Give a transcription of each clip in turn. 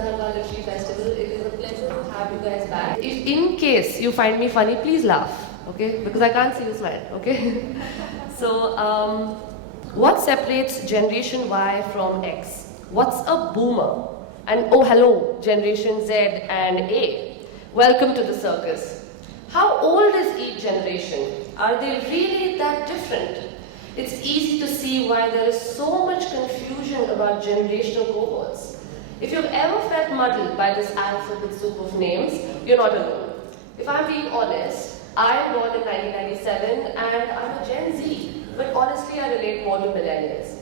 Marwah Festival. It is a pleasure to have you guys back. If in case you find me funny, please laugh, okay? Because I can't see you smile, okay? So, what separates Generation Y from X? What's a boomer? And oh, hello, Generation Z and A. Welcome to the circus. How old is each generation? Are they really that different? It's easy to see why there is so much confusion about generational cohorts. If you've ever felt muddled by this alphabet soup of names, you're not alone. If I'm being honest, I am born in 1997 and I'm a Gen Z, but honestly I relate more to millennials.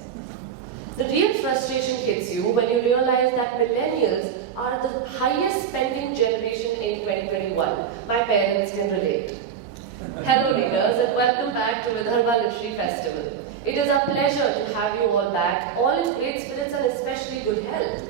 The real frustration hits you when you realize that millennials are the highest spending generation in 2021. My parents can relate. Hello leaders and welcome back to Vidarbha Literary Festival. It is a pleasure to have you all back, all in great spirits and especially good health.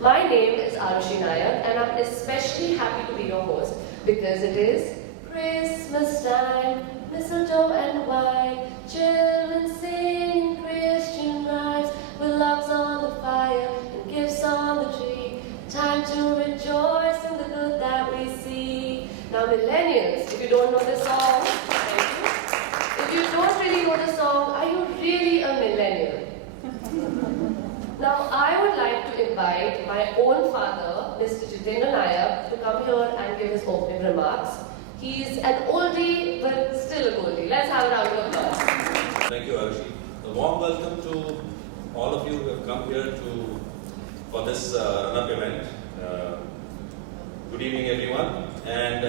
My name is Arushi Nayak and I'm especially happy to be your host because it is Christmas time, mistletoe and wine, children sing Christian rhymes with logs on the fire and gifts on the tree. Time to rejoice in the good that we see. Now millennials, if you don't know this song, thank you. If you don't really know the song, are you really a millennial? Now I would like to invite my own father, Mr. Jitendra Nayak, to come here and give his opening remarks. He's an oldie, but still a goldie. Let's have a round of applause. Thank you, Arushi. A warm welcome to all of you who have come here for this run-up event. Good evening, everyone. And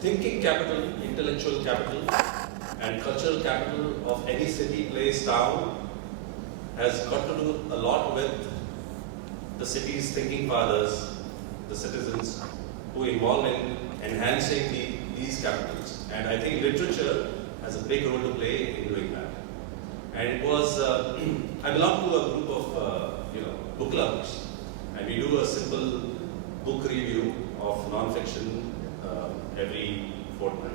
thinking capital, intellectual capital, and cultural capital of any city, place, town has got to do a lot with the city's thinking fathers, the citizens who are involved in enhancing these capitals. And I think literature has a big role to play in doing that. And it was, I belong to a group of book lovers, and we do a simple book review of non-fiction every fortnight.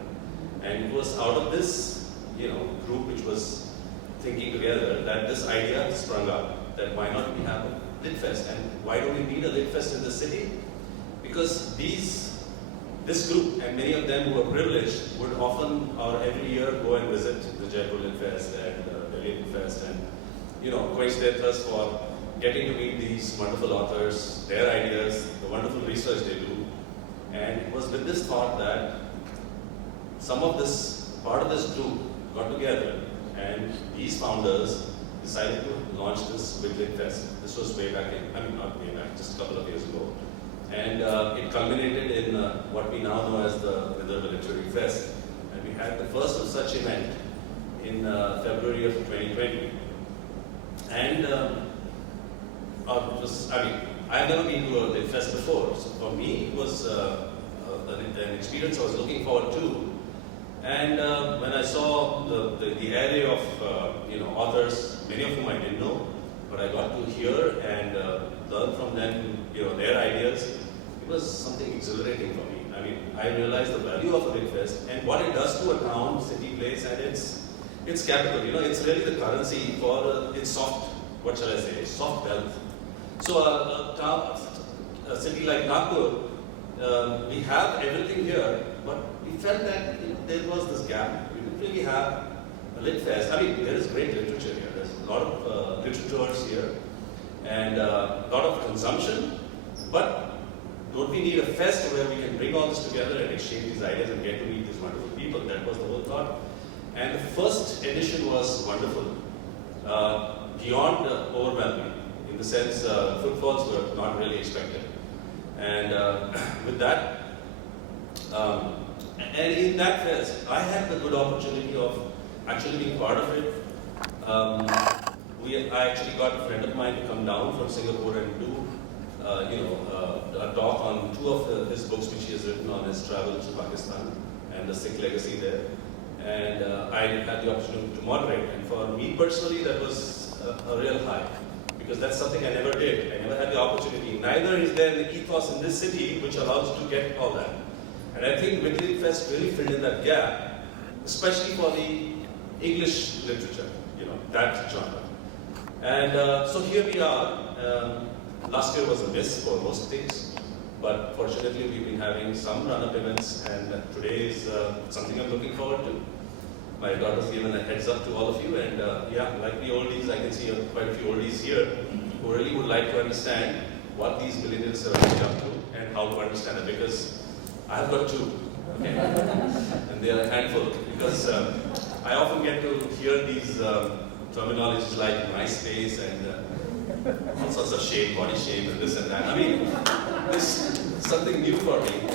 And it was out of this group which was thinking together that this idea sprung up, that why not we have a Lit Fest, and why do we need a Lit Fest in the city? Because this group and many of them who are privileged would often or every year go and visit the Jaipur Lit Fest and Delhi Lit Fest and quench their thirst for getting to meet these wonderful authors, their ideas, the wonderful research they do. And it was with this thought that some of this part of this group got together and these founders decided to launch this Big Lit Fest. This was way back not way back, just a couple of years ago. And it culminated in what we now know as the Vidarbha Literary Fest. And we had the first of such event in February of 2020. And I've never been to a Lit Fest before. So for me, it was an experience I was looking forward to. And when I saw the array of authors, many of whom I didn't know, but I got to hear and learn from them their ideas, it was something exhilarating for me. I mean, I realized the value of a Lit Fest and what it does to a town, city, place, and its capital. It's really the currency for its soft, what shall I say, soft wealth. So a city like Nagpur, we have everything here, but we felt that there was this gap. We didn't really have a Lit Fest. I mean, there is great literature here. There's a lot of literatures here and a lot of consumption, but don't we need a fest where we can bring all this together and exchange these ideas and get to meet these wonderful people? That was the whole thought. And the first edition was wonderful, beyond overwhelming, in the sense footfalls were not really expected. And with that, and in that fest, I had the good opportunity of actually being part of it. I actually got a friend of mine to come down from Singapore and do a talk on two of his books which he has written on his travel to Pakistan and the Sikh legacy there. And I had the opportunity to moderate. And for me personally, that was a real high, because that's something I never did. I never had the opportunity. Neither is there an ethos in this city which allows you to get all that. And I think Big Lit Fest really filled in that gap, especially for the English literature, that genre. And so here we are. Last year was a miss for most things, but fortunately we've been having some run-up events, and today is something I'm looking forward to. My daughter's given a heads up to all of you, and yeah, like the oldies, I can see quite a few oldies here who really would like to understand what these millennials are really up to and how to understand it, because I have got two, okay? And they are a handful, because I often get to hear these terminologies like MySpace and all sorts of shape, body shape, and this and that. I mean, it's something new for me.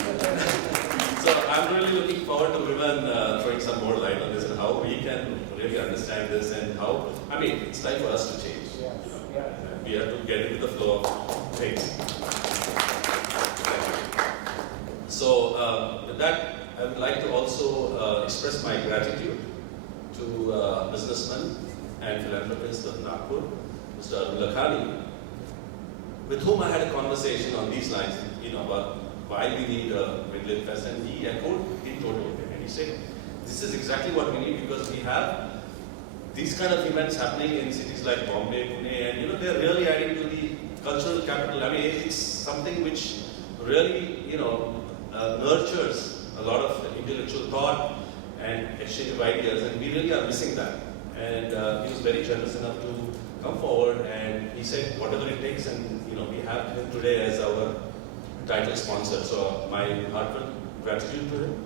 So I'm really looking forward to Vivan throwing some more light on this and how we can really understand this and how, I mean, it's time for us to change. You know? We have to get into the flow of things. So with that, I would like to also express my gratitude to businessman and philanthropist of Nagpur, Mr. Abdul, with whom I had a conversation on these lines, you know, about why we need a Midland Fest, and he echoed in total, and he said, this is exactly what we need, because we have these kind of events happening in cities like Bombay, Pune, and you know, they're really adding to the cultural capital. I mean, it's something which really, you know, nurtures a lot of intellectual thought and exchange of ideas, and we really are missing that. And he was very generous enough to come forward, and he said whatever it takes, and you know, we have him today as our title sponsor. So my heartfelt gratitude to him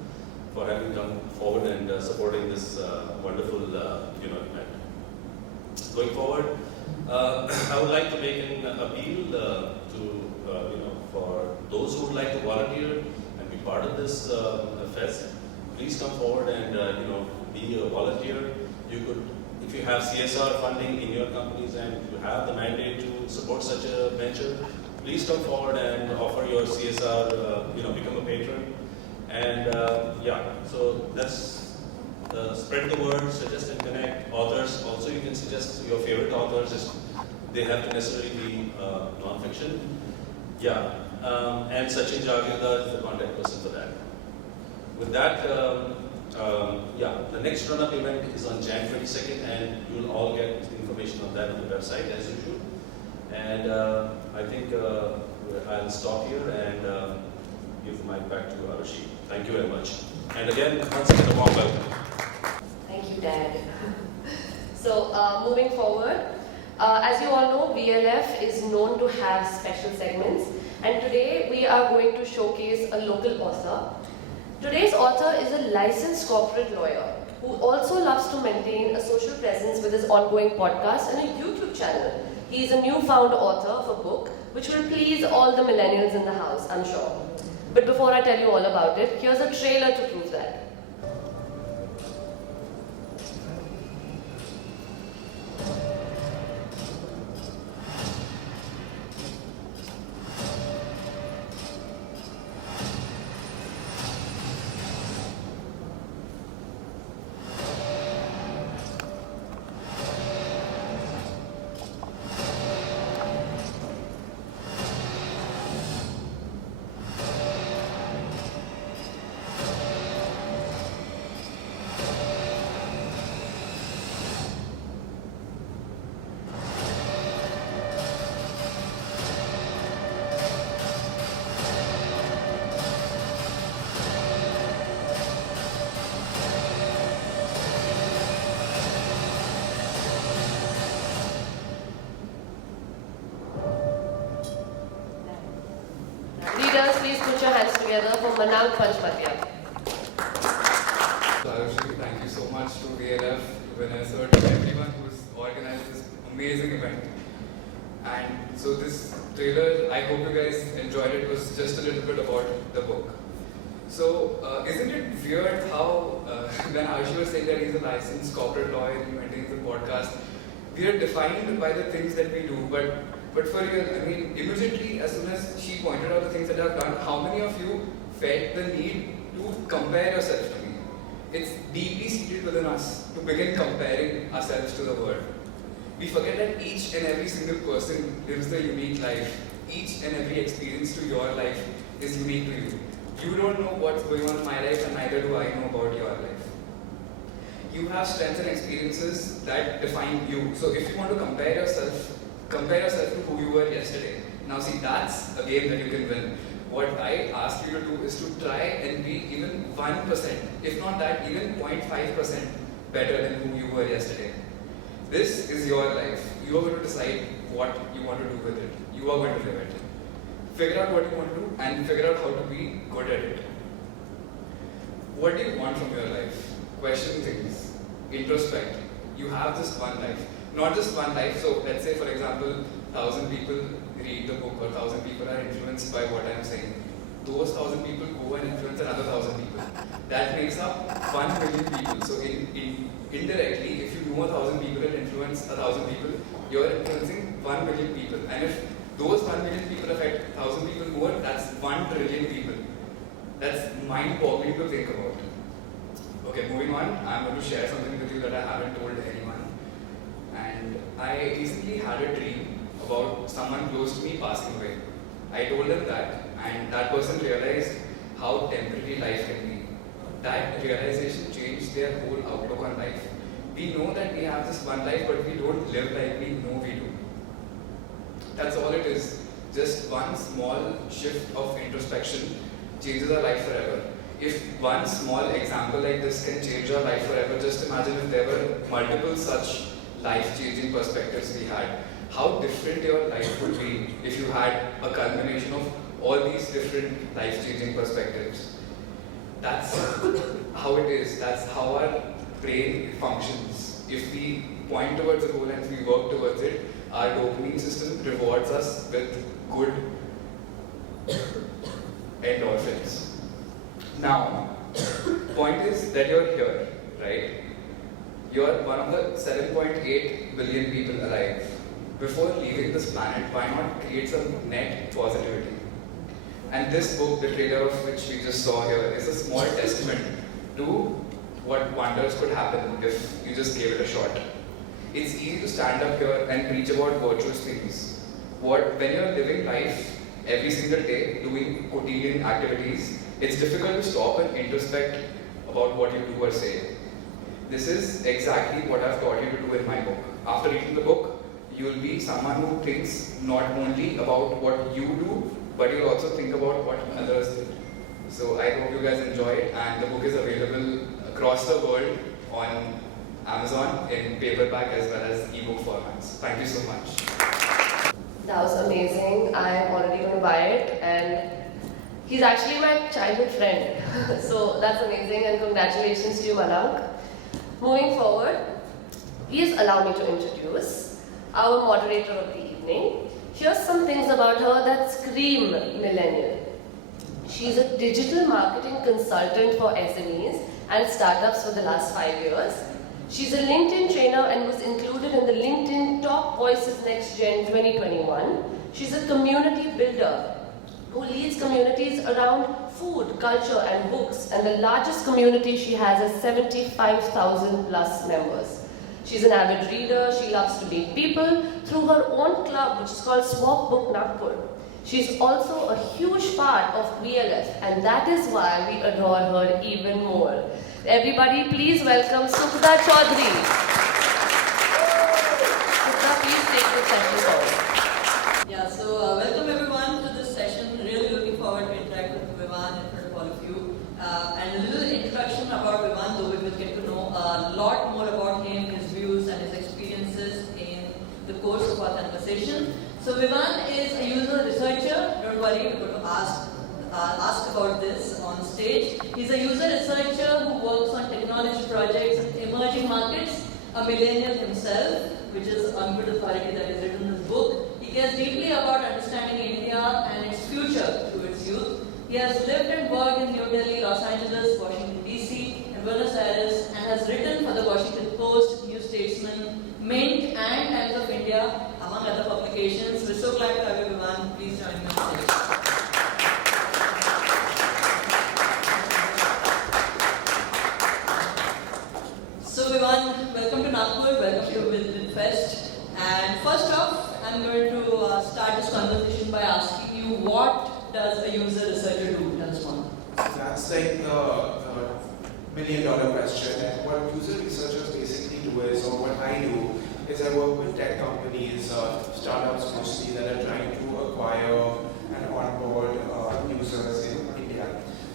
for having come forward and supporting this wonderful you know, event. Going forward, I would like to make an appeal to you know, for those who would like to volunteer and be part of this fest. Please come forward and you know, be a volunteer. You could, if you have CSR funding in your companies and you have the mandate to support such a venture, please come forward and offer your CSR, you know, become a patron. And yeah, so that's spread the word, suggest and connect. Authors, also you can suggest your favorite authors. They have to necessarily be non-fiction. Yeah, and Sachin Jagirdar is the contact person for that. With that, yeah, the next run-up event is on Jan 22nd, and you'll all get information on that on the website as usual. And I think I'll stop here and give the mic back to Arushi. Thank you very much. And again, once again, a warm welcome. Thank you, Dad. So, moving forward, as you all know, VLF is known to have special segments, and today we are going to showcase a local author. Today's author is a licensed corporate lawyer who also loves to maintain a social presence with his ongoing podcast and a YouTube channel. He is a newfound author of a book which will please all the millennials in the house, I'm sure. But before I tell you all about it, here's a trailer to prove that. Leaders, please put your hands together for Manang Panchpatia. So Arushi, thank you so much to VLF, to Vanessa, to everyone who's organized this amazing event. And so this trailer, I hope you guys enjoyed it, was just a little bit about the book. So isn't it weird how when Arushi was saying that he's a licensed corporate lawyer and he maintains a podcast, we are defined by the things that we do, but for real, I mean, immediately as soon as she pointed out the things that I've done, how many of you felt the need to compare yourself to me? It's deeply seated within us to begin comparing ourselves to the world. We forget that each and every single person lives a unique life. Each and every experience to your life is unique to you. You don't know what's going on in my life, and neither do I know about your life. You have strengths and experiences that define you. So if you want to compare yourself to who you were yesterday, Now see, that's a game that you can win. What I ask you to do is to try and be even 1%, if not that, even 0.5% better than who you were yesterday. This is your life. You are going to decide what you want to do with it. You are going to live it. Figure out what you want to do and figure out how to be good at it. What do you want from your life? Question things. Introspect. You have just one life. Not just one life. So let's say, for example, 1,000 people read the book or 1,000 people are influenced by what I'm saying. Those 1,000 people go and influence another 1,000 people. That makes up 1 million people. So indirectly, if you know 1,000 people and influence 1,000 people, you're influencing 1 million people. And if those 1 million people affect 1,000 people more, that's 1 trillion people. That's mind-boggling to think about. Okay, moving on, I'm going to share something with you that I haven't told anyone. And I recently had a dream about someone close to me passing away. I told them that, and that person realized how temporary life can be. That realization changed their whole outlook on life. We know that we have this one life, but we don't live like we know we do. That's all it is. Just one small shift of introspection changes our life forever. If one small example like this can change our life forever, just imagine if there were multiple such life-changing perspectives we had. How different your life would be if you had a culmination of all these different life-changing perspectives. That's how it is. That's how our brain functions. If we point towards a goal and if we work towards it, our dopamine system rewards us with good endorphins. Now, point is that you're here, right? You're one of the 7.8 billion people alive. Before leaving this planet, why not create some net positivity? And this book, the trailer of which we just saw here, is a small testament to what wonders could happen if you just gave it a shot. It's easy to stand up here and preach about virtuous things. When you're living life every single day, doing quotidian activities, it's difficult to stop and introspect about what you do or say. This is exactly what I've taught you to do in my book. After reading the book, you'll be someone who thinks not only about what you do, but you'll also think about what others did. So I hope you guys enjoy it, and the book is available across the world on Amazon in paperback as well as ebook formats. Thank you so much. That was amazing. I'm already going to buy it, and he's actually my childhood friend. So that's amazing, and congratulations to you, Malank. Moving forward, please allow me to introduce our moderator of the evening. Here's some things about her that scream millennial. She's a digital marketing consultant for SMEs and startups for the last 5 years. She's a LinkedIn trainer and was included in the LinkedIn Top Voices Next Gen 2021. She's a community builder who leads communities around food, culture and books, and the largest community she has is 75,000 plus members. She's an avid reader, she loves to meet people through her own club which is called Swap Book Nagpur. She's also a huge part of VLF, and that is why we adore her even more. Everybody please welcome Sukhda Chaudhary. Sukhda, please take the session forward. Yeah, so welcome everyone to this session. Really looking forward to interact with Vivan in front of all of you. And a little introduction about Vivan, though we will get to know a lot more about him, his views and his experiences in the course of our conversation. So Vivan is a user researcher. Don't worry, we're going to ask about this on stage. He's a user researcher who works on technology projects in emerging markets, a millennial himself, which is on good authority that is written in this book. He cares deeply about understanding India and its future to its youth. He has lived and worked in New Delhi, Los Angeles, Washington DC, and Buenos Aires, and has written for the Washington Post, New Statesman, Mint, and Times of India, among other publications. We're so glad to have you, Vivan. Please join me on stage. So Vivan, welcome to Nagpur, welcome to Vivan Fest. And first off, I'm going to start this conversation by asking you, what does a user researcher do? Tell us more. That's like the $1 million question. And what user researchers basically do is, or what I do, is I work with tech companies, startups mostly, that are trying to acquire and onboard users in India.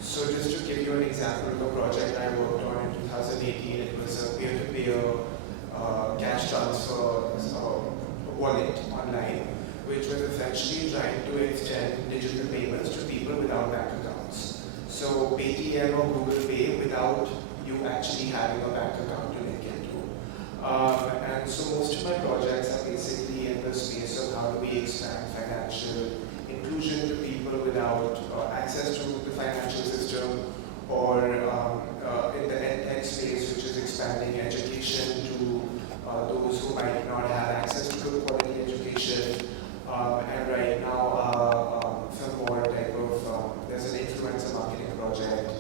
So just to give you an example of a project I worked on in 2018, it was a peer-to-peer cash transfer wallet online, which was essentially trying to extend digital payments to people without bank accounts. So Paytm or Google Pay without you actually having a bank account to link into. And so most of my projects are basically in the space of how do we expand financial inclusion to people without access to the financial system, or in the edtech space, which is expanding education to those who might not have access to good quality education. And right now, some more type of, there's an influencer marketing project,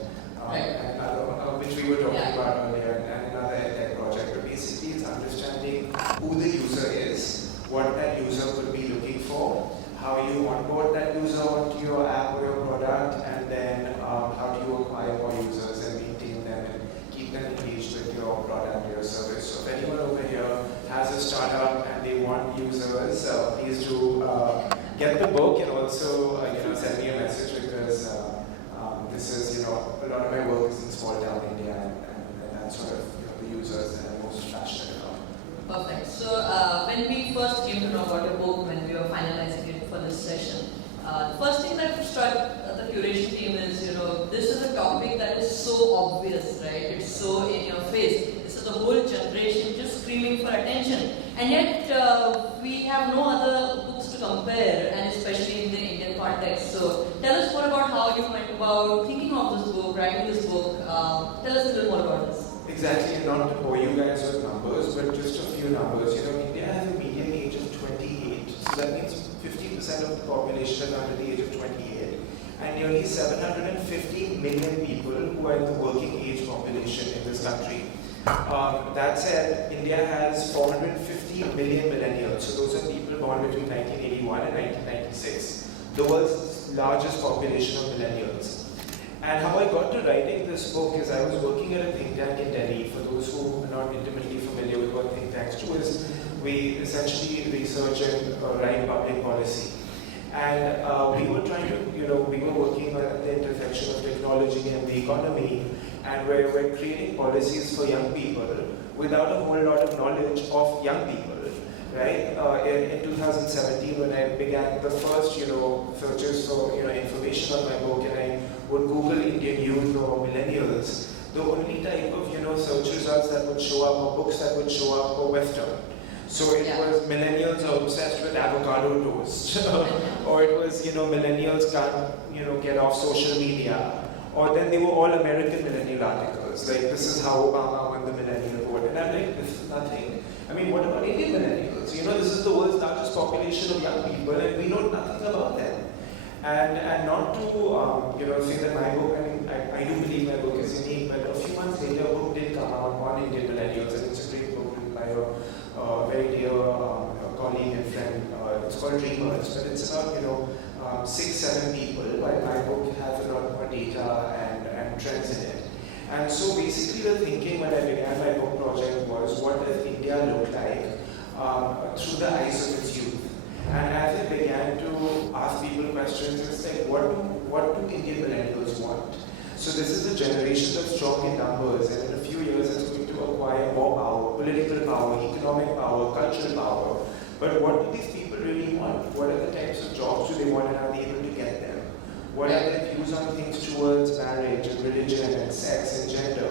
and another, which we were talking about earlier, and another edtech project. But basically, it's understanding who the user is, what that user could be looking for, how you onboard that user onto your app or your product, and then how do you acquire more users and maintain them and keep them engaged with your product or your service. So if anyone over here has a startup and they want users, please do get the book, and also send me a message, because this is a lot of my work is in small town India, and that's sort of the users that I'm most passionate about. Perfect. So when we first came to know about your book, when we were finalizing it for this session, the first thing that struck the curation team is, this is a topic that is so obvious, right? It's so in your face. This is the whole generation just screaming for attention. And yet we have no other books to compare, and especially in the Indian context. So tell us more about how you went about thinking of this book, writing this book. Tell us a little more about this. Exactly, and not to bore you guys with numbers, but just a few numbers. India has a median age of 28, so that means 50% of the population are under the age of 28, and nearly 750 million people who are in the working age population in this country. That said, India has 450 million millennials, so those are people born between 1981 and 1996, the world's largest population of millennials. And how I got to writing this book is I was working at a think tank in Delhi. For those who are not intimately familiar with what think tanks do, is we essentially research and write public policy. And we were trying to, we were working at the intersection of technology and the economy, and we're creating policies for young people without a whole lot of knowledge of young people. Right? In 2017, when I began the first, searches for, information on my book, and I would Google Indian youth or millennials, the only type of, search results that would show up, or books that would show up, were Western. So it was millennials are obsessed with avocado toast, or it was, millennials can't, get off social media, or then they were all American millennial articles, like this is how Obama won the millennial vote, and I'm like, this is nothing. I mean, what about Indian millennials? This is the world's largest population of young people, and we know nothing about them. And not to say that my book, I do believe my book is unique, but a few months later, a book did come out on Indian millennials, and it's a great book written by a very dear colleague and friend. It's called Dreamers, but it's about 6-7 people, while my book has a lot more data and trends in it. And so basically the thinking when I began my book project was, what does India look like through the eyes of its youth? And as I began to ask people questions, it's like, what do Indian millennials want? So this is a generation that's strong in numbers, and in a few years it's going to acquire more power, political power, economic power, cultural power. But what do these people really want? What are the types of jobs do they want, and are they able to get them? What are their views on things towards marriage and religion and sex and gender?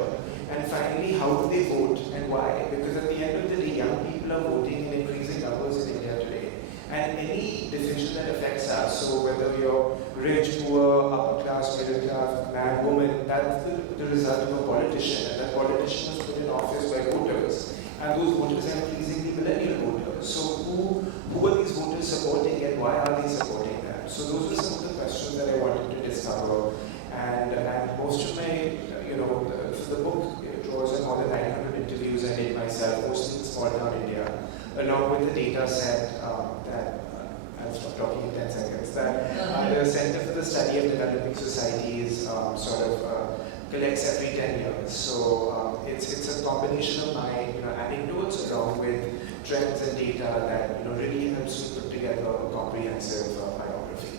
And finally, how do they vote and why? Because at the end of the day, young people are voting in increasing numbers in India today. And any decision that affects us, so whether you're rich, poor, upper class, middle class, man, woman, that's the result of a politician. And that politician was put in office by voters. And those voters are increasingly millennial voters. So who are these voters supporting, and why are they supporting them? So those were some of the questions that I wanted to discover. And most of my, the book draws on more than 900 interviews I did myself, mostly in small town India, along with the data set that, I'll stop talking in 10 seconds, that the Center for the Study of Developing Societies collects every 10 years. So it's a combination of my anecdotes along with trends and data that really helps me put together a comprehensive biography.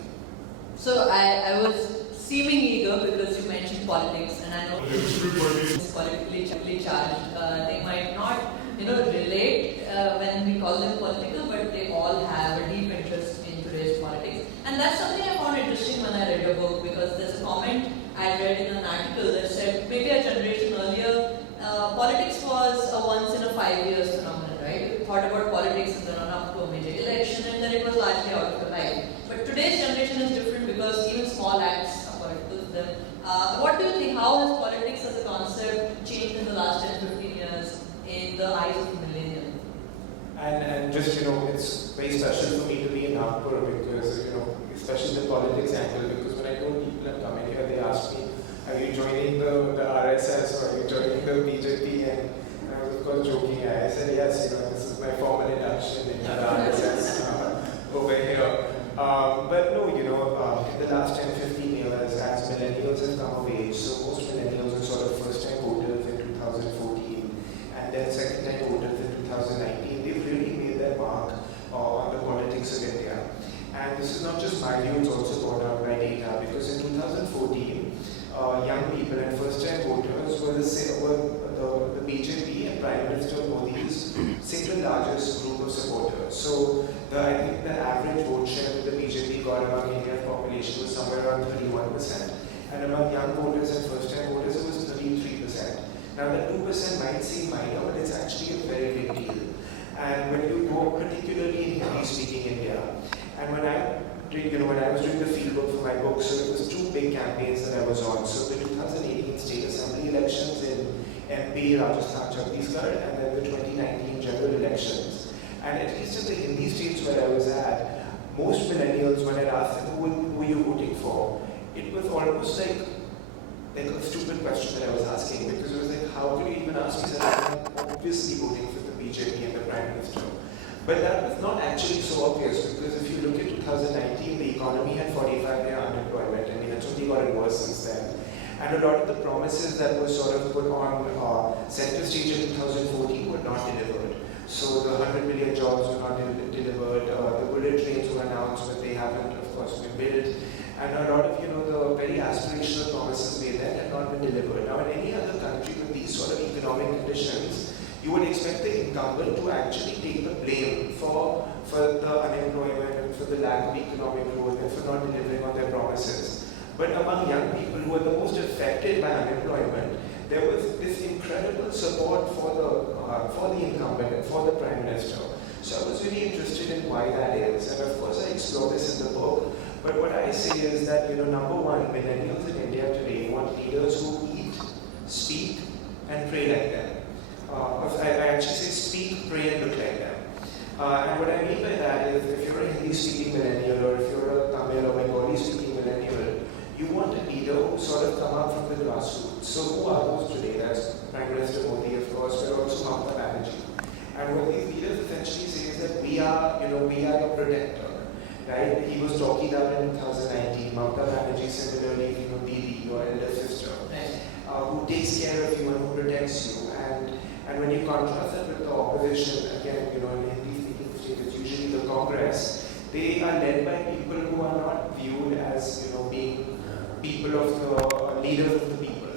So I was seeming eager because you mentioned politics, and I know it's politically charged. They might not, relate when we call them political, but they all have a deep interest in today's politics. And that's something I found interesting when I read your book, because there's a comment I read in an article that said maybe a generation earlier, politics was a once in a 5 years phenomenon, right? We thought about politics in the run-up to a major election, and then it was largely out of your life. But today's generation is different because even small acts are political to them. What do you think? How has politics as a concept changed in the last 10-15 years in the eyes of the millennium? And just, it's very special for me to be in Nagpur because, especially the politics angle, because when I told people I'm coming here, they ask me, are you joining the RSS or are you joining the BJP? And I was of course joking. I said, yes, this is my formal induction in the RSS over here. But no, in the last 10-15 years, as millennials have come of age, so most millennials are sort of first-time voters in 2014 and then second-time voters in 2019. They've really made their mark on the politics of India. And this is not just my view, it's also borne out by data, because in 2014, young people and first-time voters were the BJP and Prime Minister Modi's single largest group of supporters. So I think the average vote share that the BJP got among India's population was somewhere around 31%. And among young voters and first-time voters, it was 33%. Now that 2% might seem minor, but it's actually a very big deal. And when you go particularly in Hindi-speaking India, and when I was doing the fieldwork for my book, so it was two big campaigns that I was on. So the 2018 state assembly elections in MP, Rajasthan, Chhattisgarh, and then the 2019 general elections. And at least in the Hindi states where I was at, most millennials, when I asked them who were you voting for, it was almost like a stupid question that I was asking, because it was like, how could you even ask me that? I'm obviously voting for the BJP and the Prime Minister. But that was not actually so obvious, because if you look at 2019, the economy had 45-day unemployment. I mean, it's only gotten worse since then. And a lot of the promises that were sort of put on center stage in 2014 were not delivered. So the 100 million jobs were not delivered, the bullet trains were announced, but they haven't, of course, been built. And a lot of, the very aspirational promises made there had not been delivered. Now, in any other country with these sort of economic conditions, you would expect the incumbent to actually take the blame for the unemployment and for the lack of economic growth and for not delivering on their promises. But among young people who were the most affected by unemployment, there was this incredible support for the incumbent and for the Prime Minister. So I was really interested in why that is. And of course I explore this in the book. But what I say is that, number one, millennials in India today want leaders who eat, speak, and pray like them. I actually say speak, pray, and look like them. And what I mean by that is, if you're a Hindi-speaking millennial, or if you're a Tamil or Bengali-speaking millennial, you want a leader who sort of come up from the grassroots. So who are those today? That's Prime Minister Modi, of course, but also Mamata Banerjee. And what these leaders essentially say is that we are your protector. Right? He was talking about in 2019. Mamata Banerjee similarly, Didi, your elder sister, who takes care of you and who protects you. And when you contrast that with the opposition, again, in Hindi-speaking states, it's usually the Congress. They are led by people who are not viewed as, being people of the leaders of the people.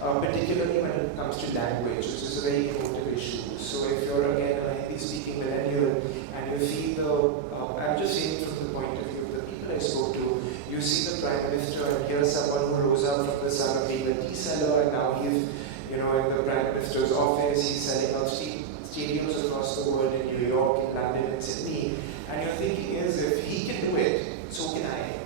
Particularly when it comes to language, which is a very emotive issue. So if you're again a Hindi-speaking millennial and you see I'm just saying from the point of view of the people I spoke to, you see the Prime Minister and here's someone who rose up from the sun of being a tea seller and now he's, in the Prime Minister's office, he's selling out stadiums across the world in New York, in London, and Sydney. And your thinking is, if he can do it, so can I.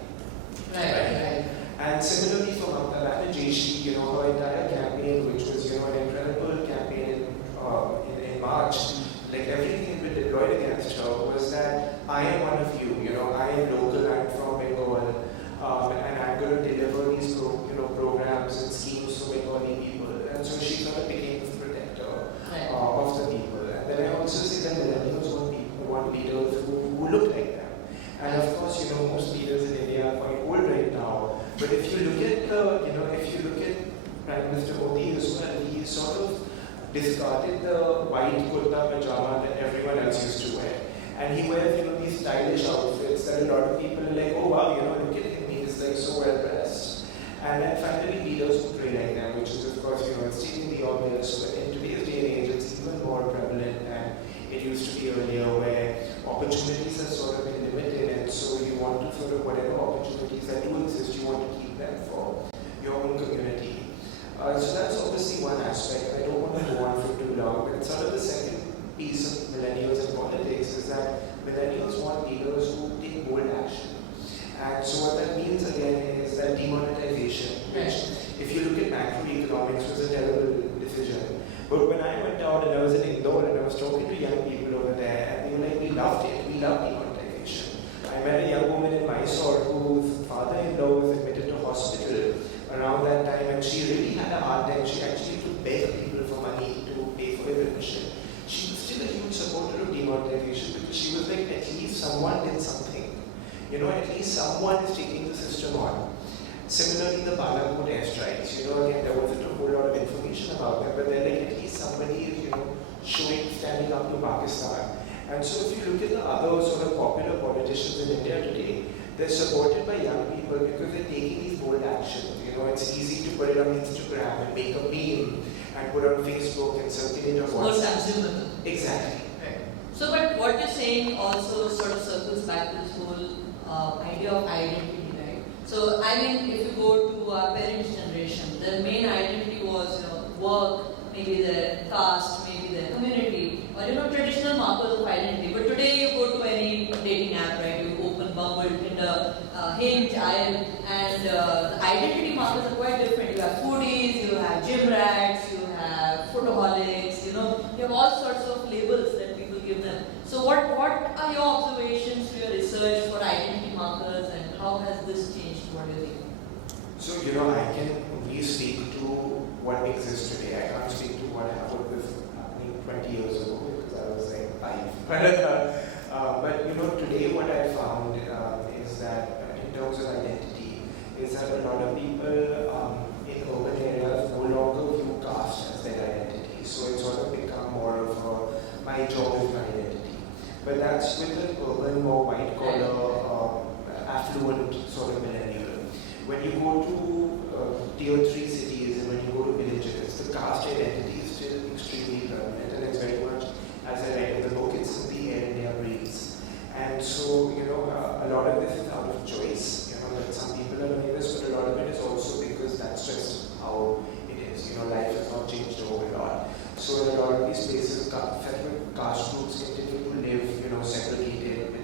Right. And similarly for Mamata Banerjee, she, her entire campaign, which was, an incredible campaign in March, like everything had been deployed against her, was that I am one of you, I am local, I'm from Bengal, and I'm going to deliver these programs and schemes for Bengali people. And so she sort of became the protector of the people. And then I also see that millennials want leaders who look like them. And of course, most leaders in India are quite old right now. But if you look at Prime Minister Modi as well, he sort of discarded the white kurta pajama that everyone else And he wears, these stylish outfits that a lot of people are like, oh wow, look at him, he's like so well dressed. And then finally leaders who pray like them, which is of course, it's stating the obvious, but in today's day and age, it's even more prevalent than it used to be earlier, where opportunities have sort of been limited, and so you want to sort of, whatever opportunities that do exist, you want to keep them for your own community. So that's obviously one aspect. I don't want to go on for too long, but sort of the second piece of millennials in politics is that millennials want leaders who take bold action. And so what that means again is that demonetization, which if you look at macroeconomics was a terrible decision. But when I went out and I was in Indore and I was talking to young people over there, and they were like, we loved it, we love demonetization. I met a young woman in Mysore whose father-in-law was admitted to hospital around that time, and she really had a hard time. She actually had to beg people for money to pay for his admission. She was still a huge supporter of demonetization because she was like, at least someone did something. At least someone is taking the system on. Similarly, the Balakot airstrikes, again, there wasn't a whole lot of information about them, but they're like, at least somebody is, standing up to Pakistan. And so if you look at the other sort of popular politicians in India today, they're supported by young people because they're taking these bold actions. It's easy to put it on Instagram and make a meme and put it on Facebook and circulate on WhatsApp. Exactly. Right. So, but what you're saying also sort of circles back to this whole idea of identity, right? So, I mean, if you go to our parents' generation, their main identity was, work, maybe their caste, maybe their community, or traditional markers of identity. But today you go to any dating app, right? You open Bumble, Tinder, Hinge, IM, and the identity markers are quite different. You have foodies, you have gym rats, you have photoholics, you have all sorts of labels that people give them. So what are your observations to your research for identity markers, and how has this changed? What do you think? So, I can only speak to what exists today. I can't speak to what happened with happening 20 years ago because I was like 5. But today what I found is that in terms of identity, is that a lot of people in urban areas no longer view caste as their identity. So it's sort of become more of my job is my identity. But that's with an urban, more white collar, affluent sort of millennial. When you go to tier 3 cities and when you go to villages, the caste identity is still extremely prevalent, and it's very much, as I write in the book, it's in the air in their breeds. And so, a lot of this is out of choice. That some people are doing this, but a lot of it is also because that's just how it is. Life has not changed a whole lot. So in a lot of these places, caste groups continue to live, segregated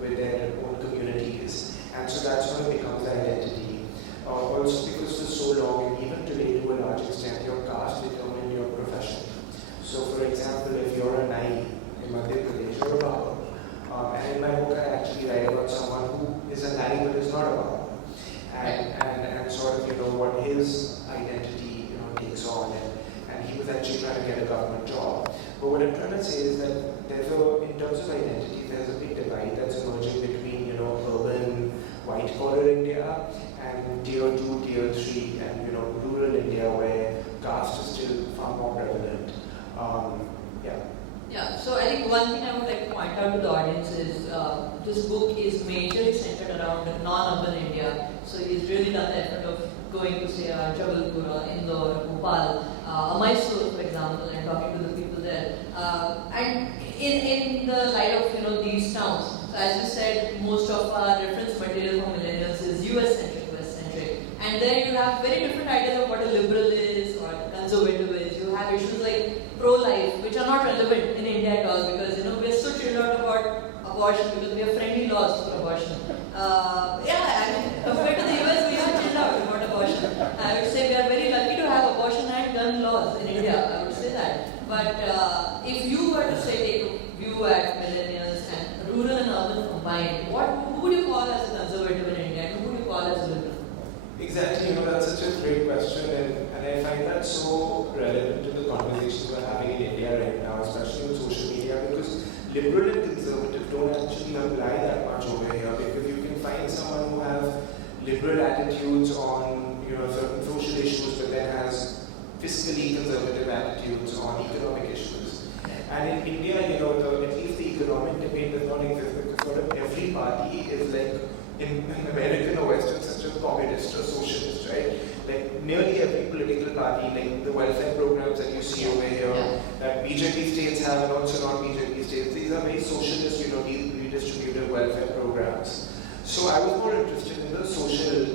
with their own communities. And so that's when it becomes the identity. Also because for so long, and even today to a large extent, your caste determines your profession. So for example, if you're a Nai in Madhya Pradesh, you're a barber. And in my book, I actually write about someone who is a Nai but is not a barber. And sort of, what his identity, takes on. And he was actually trying to get a government job. But what I'm trying to say is that in terms of identity, there's a big divide that's emerging between, urban, white-collar India and tier 2, tier 3, and, rural India where caste is still far more prevalent. Yeah, so I think one thing I would like to point out to the audience is this book is majorly centered around non-urban India. So he's really done the effort of going to say Jabalpur, Indore, Bhopal, Mysore, for example, and talking to the people there. And in the light of these towns, so as you said, most of our reference material for millennials is US-centric, and then you have very different ideas of what a liberal is or conservative is. You have issues like pro-life, which are not relevant in India at all because we're so chilled out about abortion because we have friendly laws for abortion. Compared to the US, we are chilled out about abortion. I would say we are very lucky to have abortion and gun laws in India. I would say that. But if you were to say take a view at millennials and rural and urban combined, who would you call as a conservative in India and who would you call as a liberal? Exactly, that's such a great question, and I find that so relevant to the conversations we're having in India right now, especially on social media, because liberal and conservative don't actually apply that much over here, because you can find someone who has liberal attitudes on certain social issues, but then has fiscally conservative attitudes on economic issues. And in India, at least the economic debate does not in American or Western system, communist or socialist, right? Like nearly every political party, like the welfare programs that you see over here, that BJP states have and also non-BJP states, these are very socialist, redistributive welfare programs. So I was more interested in the social,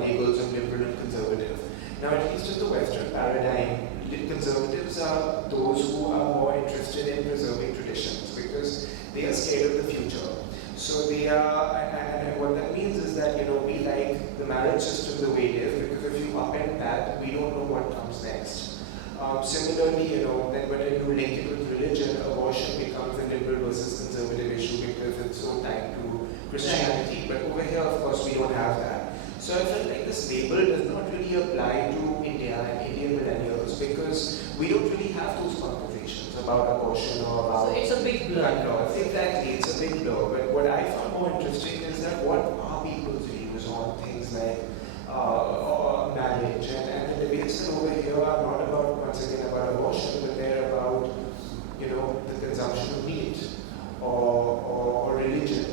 labels of liberal and conservative. Now, at least in the Western paradigm, conservatives are those who are more interested in preserving traditions because they are scared of the future. So they are, and what that means is that, we like the marriage system the way it is because if you upend that, we don't know what comes next. Similarly, then when you link it with religion, abortion becomes a liberal versus conservative issue because it's so tied to Christianity. But over here, of course, we don't have that. So I felt like this label does not really apply to India and Indian millennials because we don't really have those conversations about abortion or about So it's a big blur. gun laws. Exactly, it's a big blur. But what I found more interesting is that what are people's views on things like marriage and the debates over here are not about, once again, about abortion, but they're about, the consumption of meat or religion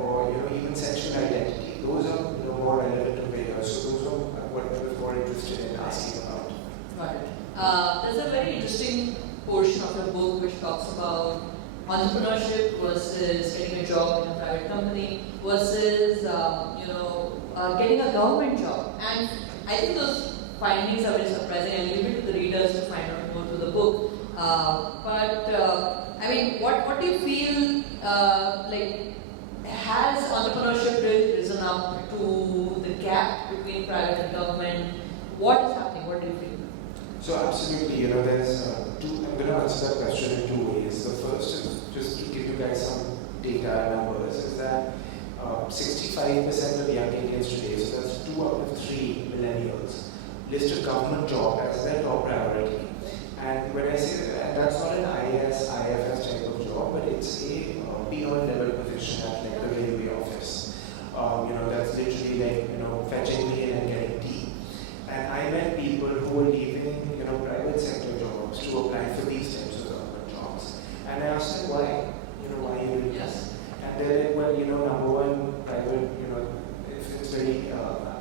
or even sexual identity. Those are more relevant over here. So those are what I was more interested in asking about. Got it. There's a very interesting portion of the book which talks about entrepreneurship versus getting a job in a private company versus getting a government job. And I think those findings are very surprising. I'll leave it to the readers to find out more through the book. What do you feel has entrepreneurship really risen up to the gap between private and government? What is happening? What do you feel? So absolutely, there's two. I'm going to answer that question in two ways. The first is just to give you guys some data numbers. Is that 65% of young Indians today, so that's 2 out of 3 millennials, list a government job as their top priority. And when I say that, that's not an IAS, IFS type of job, but it's a beyond level position at like the railway office. That's literally like, fetching me in and getting tea. And I met people who were leaving, private sector jobs to apply for these types of government jobs. And I asked them why, why are you doing this? And they're like, well, number one, private, if it's very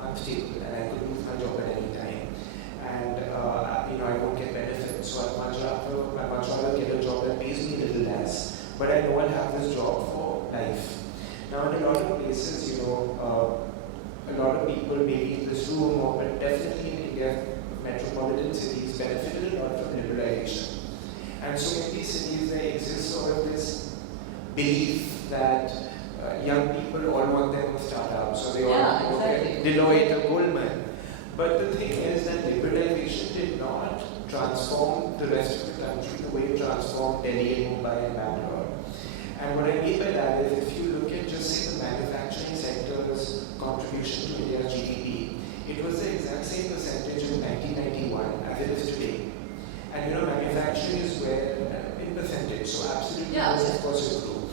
unstable and I could lose my job at any time. And, I won't get benefits. So I'd much rather get a job that pays me a little less. But I know I'll have this job for life. Now, in a lot of places, a lot of people, maybe in this room, but definitely in India, metropolitan cities benefited a lot from liberalization. And so in these cities, there exists sort of this belief that young people all want their own startups, so they all want to work at Deloitte or Goldman. But the thing is that liberalization did not transform the rest of the country the way it transformed Delhi and Mumbai and Bangalore. And what I mean by that is if you look at just say the manufacturing sector's contribution to India's GDP, it was the exact same percentage in 1991 as it is today. And manufacturing is where in percentage, so absolutely of course it grew.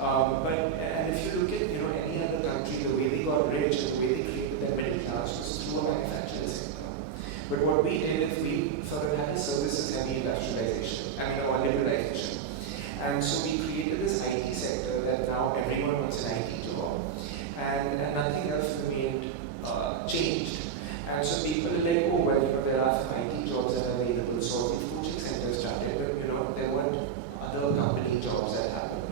And if you look at any other country, the way they got rich and the way they created their middle class was through a manufacturing sector. But what we did is we sort of had a services heavy industrialization, or liberalization. And so we created this IT sector that now everyone wants an IT job, and nothing else remained changed. And so people are like, oh, well, there are some IT jobs that are available. So these coaching centers started, but there weren't other company jobs that happened.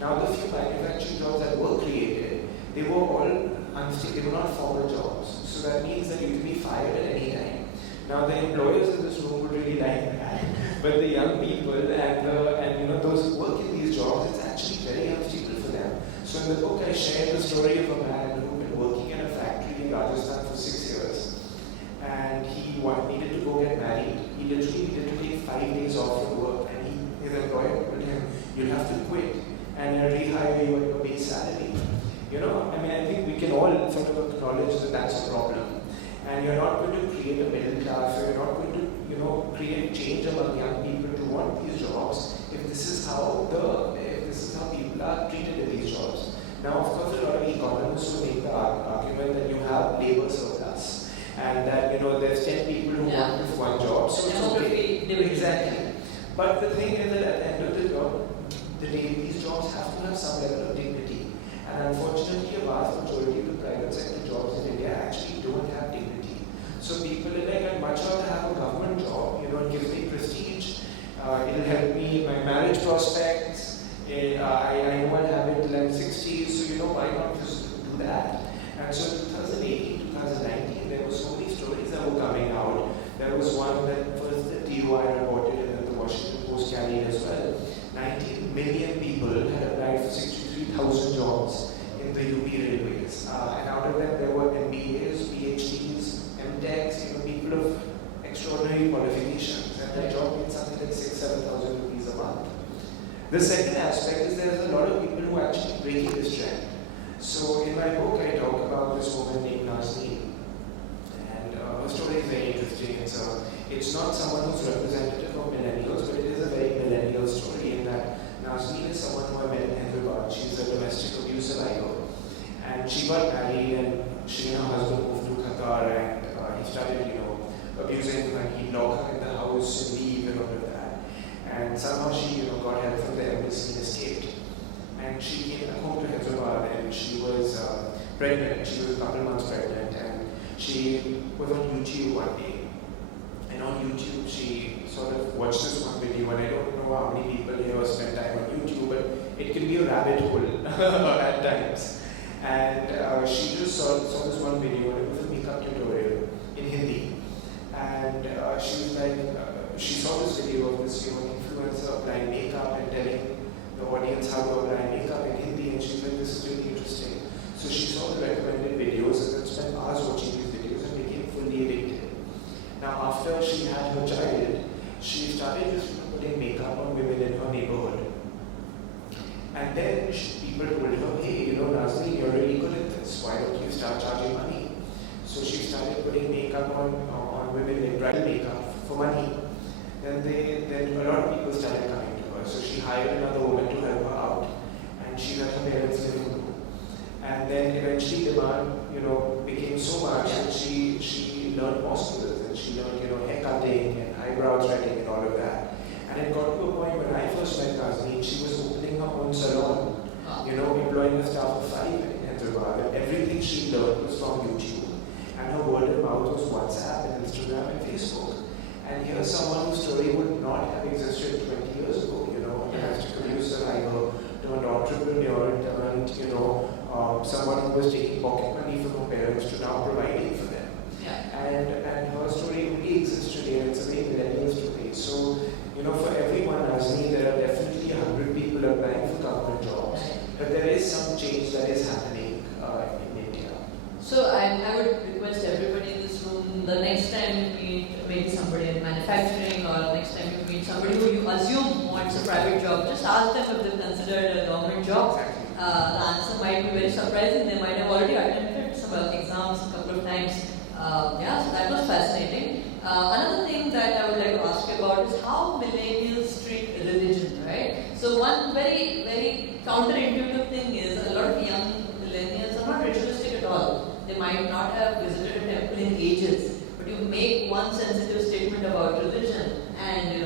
Now the few manufacturing jobs that were created, they were all unstable, they were not formal jobs. So that means that you can be fired at any time. Now the employers in this room would really like that, but the young people and those who work in these jobs, it's actually very unstable for them. So in the book, I shared the story of a man who had been working in a factory in Rajasthan for 6 years, and he needed to go get married. He literally needed to take 5 days off from work, and his employer told him, "You'll have to quit and rehire you at your base salary." I think we can all sort of acknowledge that that's a problem. And you're not going to create a middle class, or you're not going to, create change among young people to want these jobs if this is how people are treated in these jobs. Now, of course, a lot of economists will make the argument that you have labor surplus, and that there's 10 people who want this one job, so it's okay. Exactly. But the thing is that at the end of the day, these jobs have to have some level of dignity. And unfortunately, a vast majority of the private sector jobs in India actually don't have dignity. So people are like, I'd much rather have a government job, it gives me prestige, it'll help me in my marriage prospects, I know I'll have it till I'm 60, so why not just do that? And so 2018, 2019, there were so many stories that were coming out. There was one that first the TOI reported and then the Washington Post carried as well. 19 million people had applied for 63,000 jobs in the UP railways. And out of them, there were MBAs, PhDs, MTechs, people of extraordinary qualifications. And that job means something like 6,000-7,000 rupees a month. The second aspect is there's a lot of people who are actually breaking this trend. So in my book, I talk about this woman named Nazneen. And her story is very interesting. It's not someone who's representative of millennials, but it is a very millennial story in that Nazneen is someone who I met in Hyderabad. She's a domestic abuse survivor. And she got married and she and her husband moved to Qatar and he started, abusing her. He'd lock her in the house and leave and all of that. And somehow she, got help from the embassy and escaped. And she came back home to Hyderabad and she was pregnant. She was a couple months pregnant and she was on YouTube one day. And on YouTube, she sort of watched this one video, and I don't know how many people here spend time on YouTube, but it can be a rabbit hole at times. And she just saw this one video, and it was a makeup tutorial in Hindi. And she was like, she saw this video of this influencer applying makeup and telling the audience how to apply makeup in Hindi, and she's like, this is really interesting. So she saw the recommended videos and then spent hours watching these videos and became fully addicted. Now, after she had her child, she started just putting makeup on women in her neighborhood. And then people told her, hey, Nazneen, you're really good at this. Why don't you start charging money? So she started putting makeup on women in bridal makeup for money. Then a lot of people started coming to her. So she hired another woman to help her out. And she let her parents living room. And then eventually demand, became so much that she learned more skills. And she learned, hair cutting and eyebrow threading and all of that. And it got to a point when I first met Nazneen, she was opening her own salon, employing a staff of 5 in Hyderabad. And everything she learned was from YouTube. And her word of mouth was WhatsApp and Instagram and Facebook. And here's someone whose story would not have existed 20 years ago, a domestic abuse survivor, turned entrepreneur, turned, someone who was taking pocket money from her parents to now providing for them. Yeah. And her story only exists today, and it's a very millennial story. So, for everyone, Nazneen, there are definitely 100 people applying for government jobs, but there is some change that is happening in India. So I would request everybody in this room, the next time you meet maybe somebody in manufacturing or next time you meet somebody who you assume wants a private job, just ask them if they've considered a government job. The answer might be very surprising. They might have already attempted some exams a couple of times. So that was fascinating. Another thing that I would like to ask you about is how millennials treat religion, right? So one very, very counterintuitive thing is a lot of young millennials are not ritualistic at all. They might not have visited a temple in ages, but you make one sensitive statement about religion and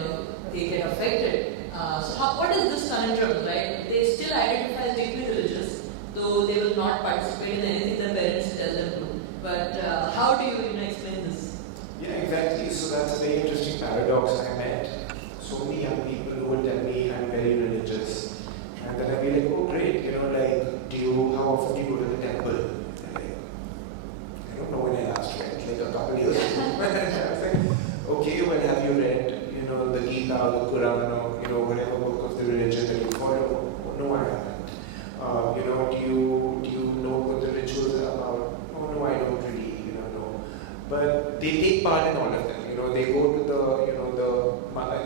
they get affected. So what is this conundrum, right? They still identify as deeply religious, though they will not participate in anything their parents tell them to. But how do you explain this? Yeah, exactly. So that's a very interesting paradox. I met so many young people who would tell me I'm very religious. And then I'd be like, oh great, how often do you go to the temple? And I don't know when I last went, like a couple years ago. I was like, okay, well have you read, the Gita, the Quran, or whatever book of the religion that you follow? Oh, no, I haven't. Do you know what the rituals are about? Oh no, I don't really, know. But they take part in all of them. They go to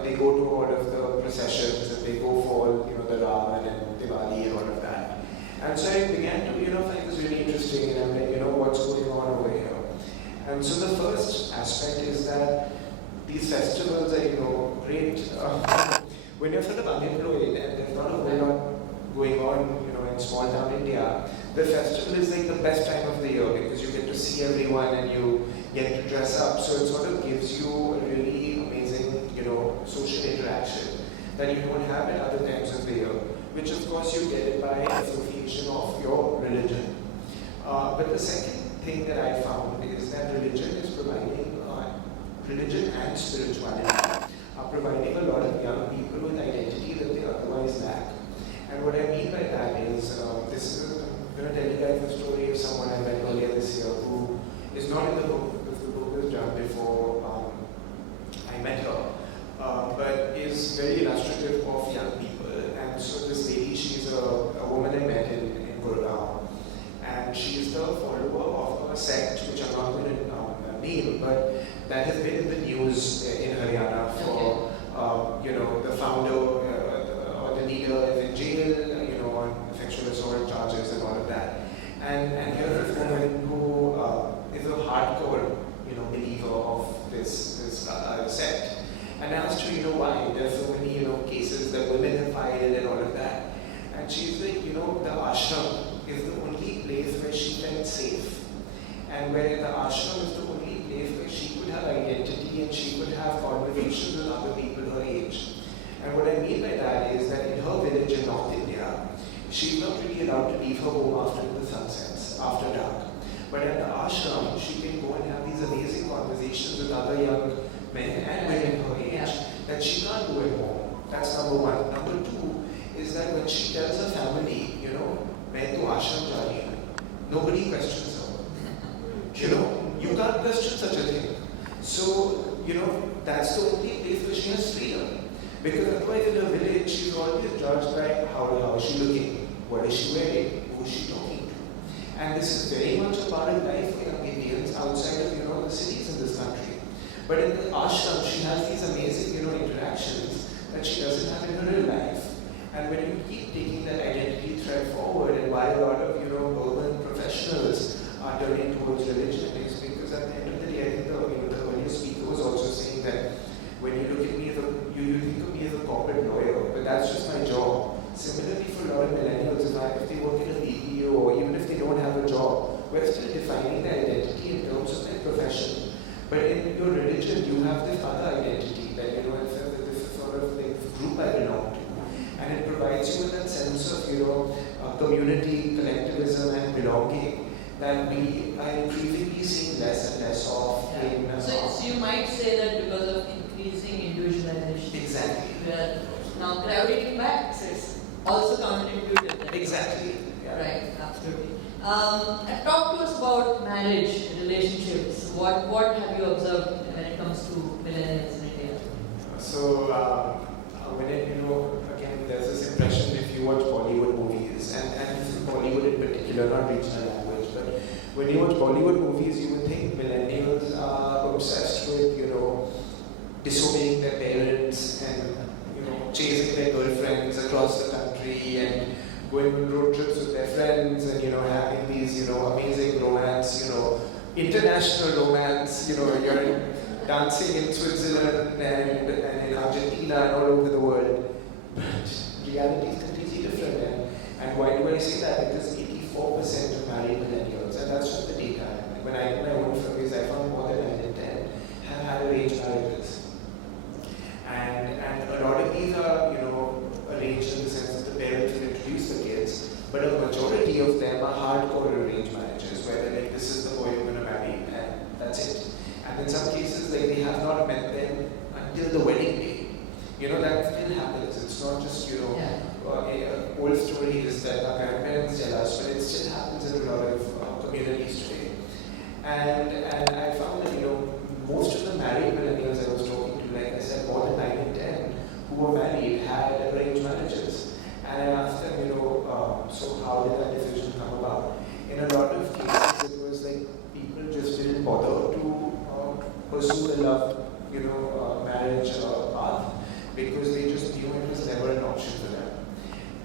they go to all of the processions and they go for, the Ravan and Diwali and all of that. And so I began to, find this really interesting and I'm like, what's going on over here? And so the first aspect is that these festivals are, great. When you're sort of unemployed and there's not a whole lot going on, in small town India, the festival is like the best time of the year because you get to see everyone and you get to dress up. So it sort of gives you a really amazing, social interaction that you don't have at other times of the year. which of course you get it by association of your religion. But the second thing that I found is that religion is providing, religion and spirituality are providing a lot of young people with identity that they otherwise lack. And what I mean by that is, I'm going to tell you guys the story of someone I met earlier this year who is not in the book because the book was done before I met her, but is very illustrative of young people. And so this lady, she's a woman I met in Gurgaon, and she is the follower of a sect which I'm not going to name, but that has been in the news in Haryana for, the founder or the leader is in jail, on sexual assault charges and all of that. And here's this woman who is a hardcore, believer of this sect. And I asked her, why? There's so many, cases that women have filed and all of that. And she's like, the ashram is the only place where she felt safe. And where the ashram is the only place where she could have identity and she could have conversations with other people her age. And what I mean by that is that in her village in North India, she's not really allowed to leave her home after the sun sets, after dark. But at the ashram, she can go and have these amazing conversations with other young men and women her age that she can't do at home. That's number one. Number two is that when she tells her family, मैं तो ashram जा रही हूँ, nobody questions her. You can't question such a thing. So, that's the only place where she has freedom. Because otherwise in her village, she's always judged by how is she looking, what is she wearing, who is she talking to. And this is very much a part of life for young Indians outside of, the cities in this country. But in the ashram, she has these amazing, interactions that she doesn't have in her real life. And when you keep taking that identity thread forward, and why a lot of, urban professionals are turning towards religion, is because at the end of the day, I think the earlier speaker was also saying that when you look at me, you think of me as a corporate lawyer, but that's just my job. Similarly, for a lot of millennials, if they work in a BPO or even if they don't have a job, we're still defining their identity in terms of their profession. But in your religion, you have this other identity that, it says that this is sort of like the group I belong to. And it provides you with that sense of, community, collectivism, and belonging that we are increasingly seeing less and less of. So you might say that because of increasing individualization, exactly, we are now gravitating back. So it's also counterintuitive. Exactly. Yeah. Right. Absolutely. Talk to us about marriage, relationships. What have you observed when it comes to millennials in India? So when again, there's this impression if you watch Bollywood movies, and this is Bollywood in particular, not regional language, but when you watch Bollywood movies, you would think millennials are obsessed with, disobeying their parents and, chasing their girlfriends across the country and going on road trips with their friends and, having these, amazing romance, international romance, you're dancing in Switzerland and in Argentina and all over the world. But reality is completely different. And why do I say that? Because 84% of married millennials, and that's just the data. When I did my own surveys, I found more than 9 in 10 have had arranged marriages. And a lot of these are, arranged in the sense that the parents will introduce the kids, but a majority of them are hardcore arranged marriages, where they're like, this is the boy you're going to marry, and that's it. And in some cases, they have not met them until the wedding day. That still happens. It's not just, a old story is that our grandparents tell us, but it still happens in a lot of communities today. And I found that, most of the married millennials I was talking to, like I said, more than 9 in 10 who were married had arranged marriages. And I asked them, so how did that decision come about? In a lot of cases, it was like people just didn't bother to pursue the love, marriage path because they just knew it was never an option for them.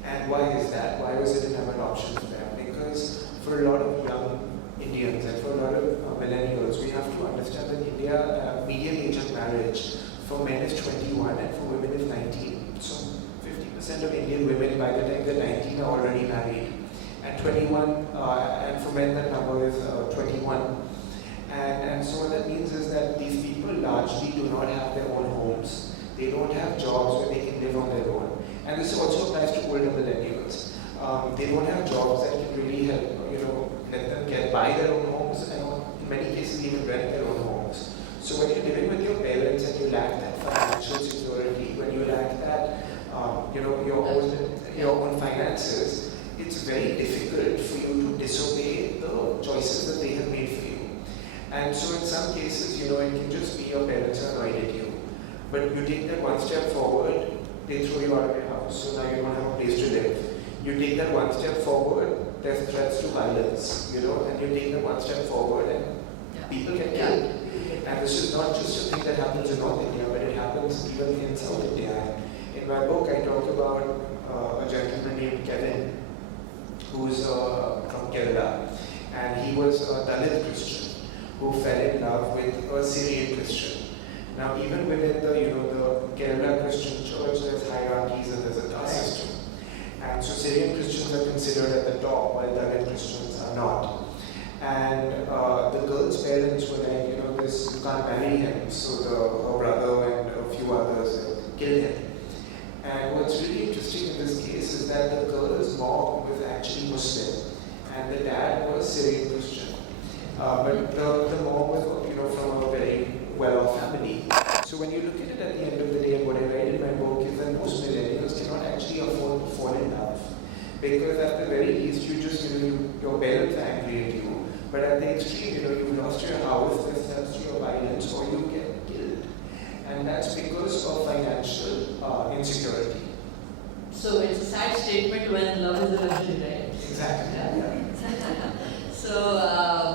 And why is that? Why was it never an option for them? Because for a lot of young Indians and for a lot of millennials, we have to understand that India, median age of marriage for men is 21 and for women is 19. So 50% of Indian women by the time they're 19 are already married. And 21, and for men that number is 21. And so what that means is that these people largely do not have their own homes. They don't have jobs where they can live on their own. And this also applies to older millennials. They don't have jobs that can really help, let them get buy their own homes, and in many cases even rent their own homes. So when you're living with your parents and you lack that financial security, when you lack that, your own finances, it's very difficult for you to disobey the choices that they have made for you. And so in some cases, it can just be your parents are annoyed at you. But you take that one step forward, they throw you out of your house, so now you don't have a place to live. You take that one step forward, there's threats to violence, and you take that one step forward and people get killed. And this is not just a thing that happens in North India, but it happens even in South India. In my book, I talk about a gentleman named Kevin, who's from Kerala, and he was a Dalit Christian who fell in love with a Syrian Christian. Now, even within the Kerala Christian church, there's hierarchies and there's a caste system. And so Syrian Christians are considered at the top, while Dalit Christians are not. And the girl's parents were like, you can't marry him. So her brother and a few others killed him. And what's really interesting in this case is that the girl's mom was actually Muslim, and the dad was Syrian Christian. But the mom was, from a very well-off family. So when you look at it at the end of the day, and what I write in my book is that most millennials cannot actually afford to fall in love. Because at the very least, your parents are angry at you. But at the extreme, you've lost your house, there's steps to your violence, or you get killed. And that's because of financial insecurity. So it's a sad statement when love is a luxury, right? Exactly. Yeah. So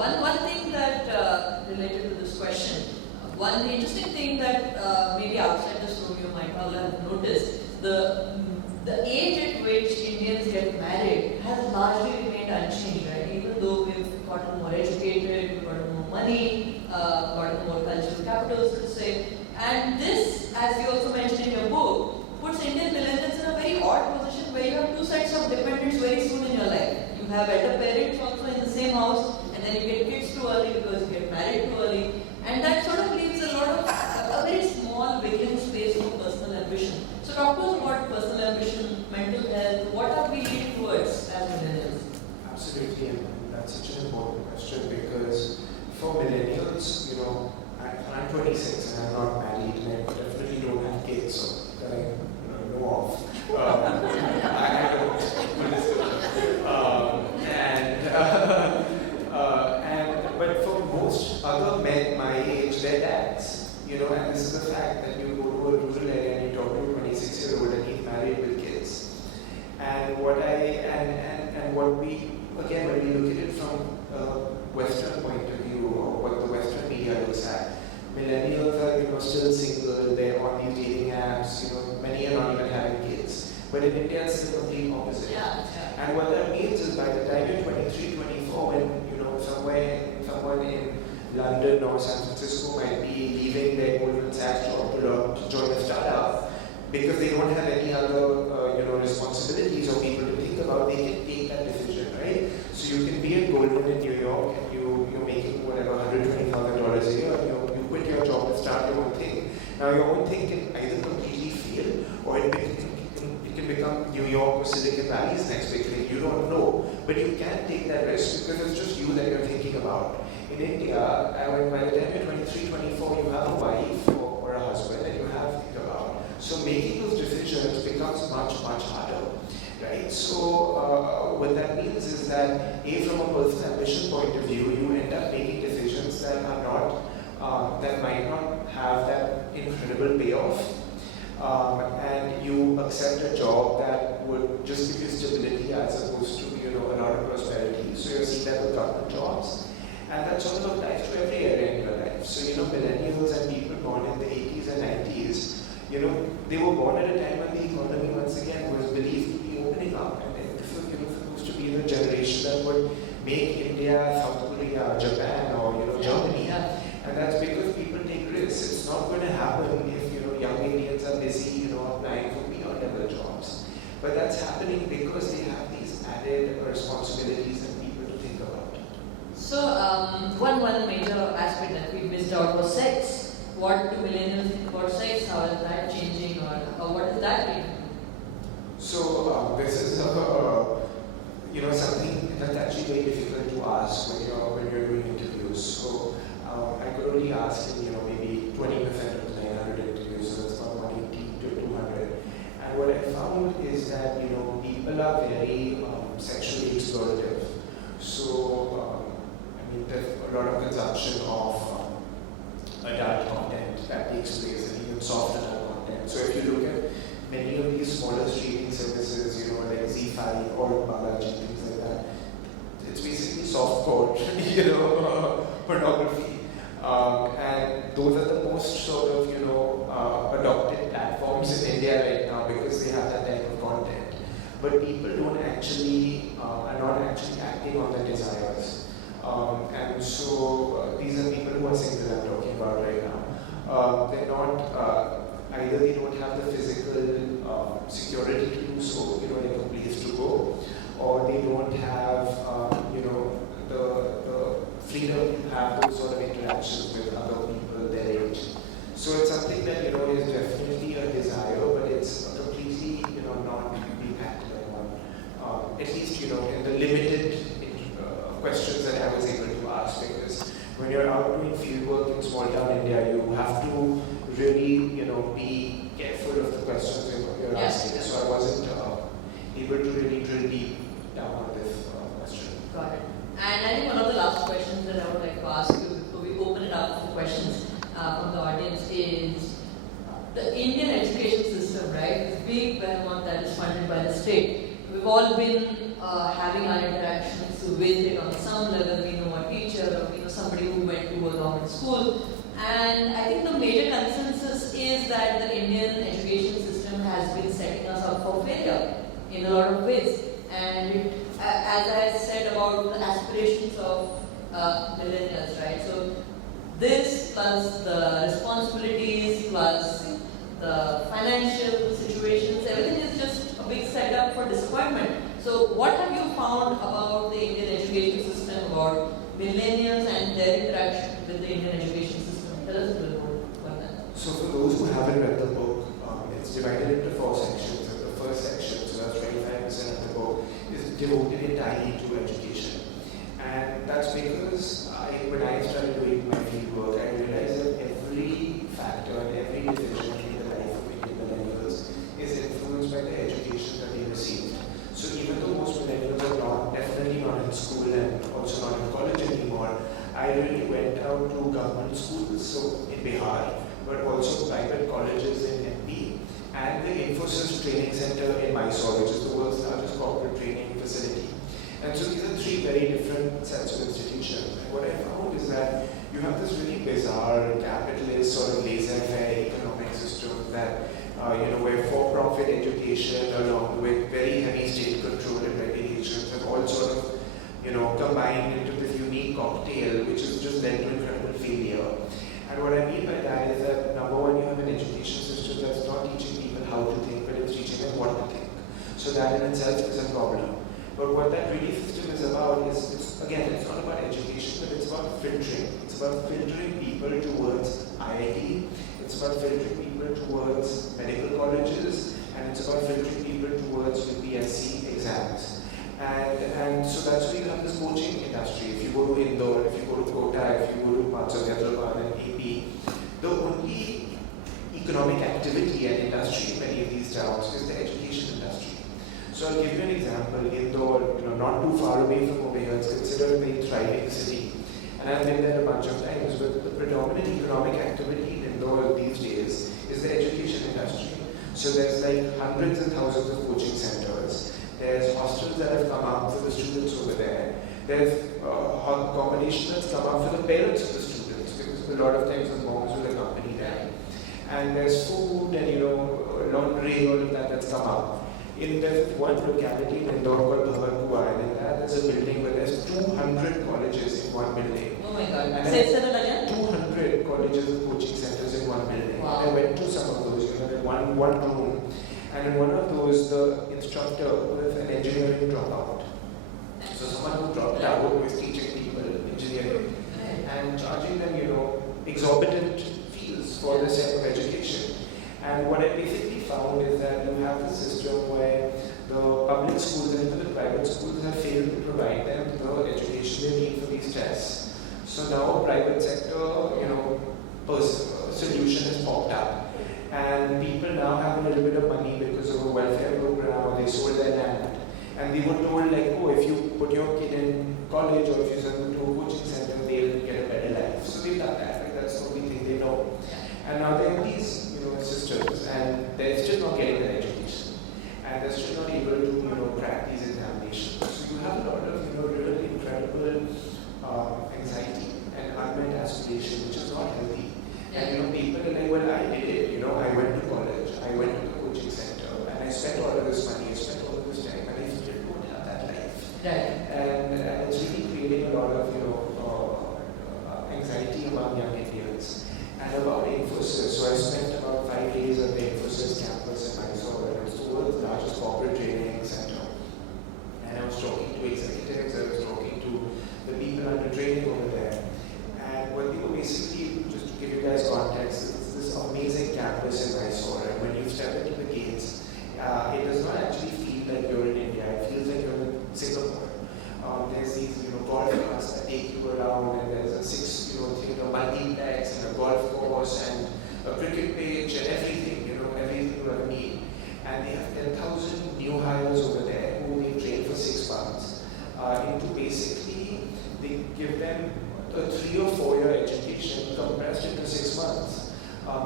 one thing that related to this question, one interesting thing that maybe outside this room you might all have noticed, the age at which Indians get married has largely remained unchanged, right? Even though we've gotten more educated, we've gotten more money, gotten more cultural capital, so to say. And this, as you also mentioned in your book, puts Indian millennials in a very odd position where you have two sets of dependents very soon in your life. You have elder parents also in the same house, and then you get kids too early because you get married too early. And that sort of leaves a very small vacant space for personal ambition. So talk to us about personal ambition, mental health, what are we leading towards as millennials? Absolutely, and that's such an important question because for millennials, I'm 26 and I'm not married and I definitely don't have kids, so that I know of. I don't. But for most other men my age, they're dads, and this is the fact that you go to a rural area and you talk to a 26-year-old and he's married with kids. And what we, again, when we look at it from a Western point of view, or what the Western media looks at, millennials are, still single, they're on these dating apps, many are not even having kids. But in India, it's the complete opposite. Yeah. And what that means is by the time you're 23, 24, when, someone in London or San Francisco might be leaving their Goldman Sachs job to join a startup, because they don't have any other, responsibilities or people to think about, they can take that decision, right? So you can be at Goldman in New York and you're making whatever, $120,000 a year, and you quit your job and start your own thing. Now your own thing can either completely fail or it can become New York or Silicon Valley's next big thing. You don't know, but you can take that risk because it's just you that you're thinking about. In India, by the time you're 23, 24, you have a wife or a husband and you have to think about. So making those decisions becomes much, much harder, right? So what that means is that, from a personal ambition point of view, you end up making decisions that are not, that might not have that incredible payoff. And you accept a job that would just give you stability as opposed to, a lot of prosperity. So you're seeing that with government jobs. And that sort of applies to every area in your life. So, millennials and people born in the 80s and 90s, they were born at a time when the economy, once again, was believed to be opening up. And this was, supposed to be the generation that would make India, South Korea, Japan, or, Germany. Yeah. And that's because people take risks. It's not going to happen if, young Indians are busy, applying for beyond-level jobs. But that's happening because they have these added responsibilities and people to think about. So one major aspect that we missed out was sex. What do millennials think about sex? How is that changing, or what does that mean? So this is something that's actually very difficult to ask when you're doing interviews. So I could only ask in maybe 20% of the 900 interviews, so it's about 180 to 200. And what I found is that people are very sexually explorative. So there's a lot of consumption of adult content that takes place, and even soft adult content. So if you look at many of these smaller streaming services, like Z5 or Balaji and things like that, it's basically softcore, pornography. And those are the most sort of, adopted platforms in India right now because they have that type of content. But people are not actually acting on their desires. And so these are people who are single I'm talking about right now. They're not, either they don't have the physical security to do so, like a place to go, or they don't have, the freedom to have those sort of interactions with other people their age. So it's something that, is definitely a desire, but it's completely, not being acted upon. At least, in the limited questions that I was able to ask, because when you're out doing field work in small town India, you have to really, be careful of the questions you're asking. So I wasn't able to really drill deep down on this question. Got it. And I think one of the last questions that I would like to ask you before we open it up for questions from the audience is the Indian education system, right? This big behemoth that is funded by the state. We've all been having our interactions with it on some level. We know a teacher or we know somebody who went to a government school. And I think the major consensus is that the Indian education system has been setting us up for failure in a lot of ways. And it, as I said about the aspirations of millennials, right? So this plus the responsibilities plus the financial situations, everything is just a big setup for disappointment. So what have you found about the Indian education system, about millennials and their interaction with the Indian education system? Tell us a little more about that. So for those who haven't read the book, it's divided into 4 sections. And the first section, so that's 25% of the book, is devoted entirely to education. And that's because when I started doing my field work, I realized that every factor and every decision in the life of Indian millennials is influenced by the education that they received. So even though most millennials are definitely not in school and also not in college anymore, I really went out to government schools, so in Bihar, but also private colleges in MP, and the Infosys Training Center in Mysore, which is the world's largest corporate training facility. And so these are 3 very different sets of institutions. And what I found is that you have this really bizarre capitalist sort of laissez-faire economic system that, where for-profit education along with very heavy state control and regulations have all sort of, combined into this unique cocktail, which has just led to incredible failure. And what I mean by that is that, number one, you have an education system that's not teaching people how to think, but it's teaching them what to think. So that in itself is a problem. But what that really system is about is, it's not about education, but it's about filtering. It's about filtering people towards IIT, it's about filtering people towards medical colleges, and it's about filtering people towards UPSC exams. And so that's why you have this coaching industry. If you go to Indore, if you go to Kota, if you go to parts of Hyderabad and AP, the only economic activity and industry in many of these towns is the education industry. So I'll give you an example. Indore, not too far away from over here, it's considered a very thriving city. And I've been there a bunch of times, but the predominant economic activity in Indore these days is the education industry. So there's like hundreds and thousands of coaching centers. There's hostels that have come up for the students over there. There's accommodation that's come up for the parents of the students, because a lot of times the moms will accompany them. And there's food and laundry, all of that's come up. There's one locality in Indore called Bhavanpur, and in that there's a building where there's 200 colleges in one building. Oh my God! Say that again. 200 colleges and coaching centers in one building. Wow. I went to some of those, in one room. And in one of those, the instructor was an engineering dropout. So someone who dropped out was teaching people engineering and charging them, exorbitant fees for this type of education. And what I basically found is that you have a system where the public schools and even the private schools have failed to provide them the education they need for these tests. So now a private sector, solution has popped up, and people now have a little bit of money because of a welfare program, or they sold their land, and they were told like, oh, if you put your kid in college or if you send them to a coaching center, they'll get a better life. So they've done that. Like, that's the only thing they know. And now there are these, systems, and they're still not getting their education, and they're still not able to, crack these examinations. So you have a lot of, really incredible anxiety and unmet aspiration, which is not healthy. And people are like, well, I did it. I went to college, I went to the coaching center, and I spent all of this money, I spent all of this time, and I still don't have that life. Right. And it's really creating a lot of, anxiety among young Indians. And about Infosys, so I spent about 5 days at the Infosys campus in Mysore, and it's the world's largest corporate training center. And I was talking to executives, I was talking to the people under training over there. And what they were basically, just to give you guys context, it's this amazing campus in Mysore, and when you step into the gates, it does not actually feel like you're in India, it feels like you're in Singapore. There's these, golf carts that take you around, and there's a multiplex and a golf course and a cricket pitch and everything, everything you ever need. And they have 10,000 new hires over there who they train for 6 months into basically, they give them a 3 or 4 year education compressed into 6 months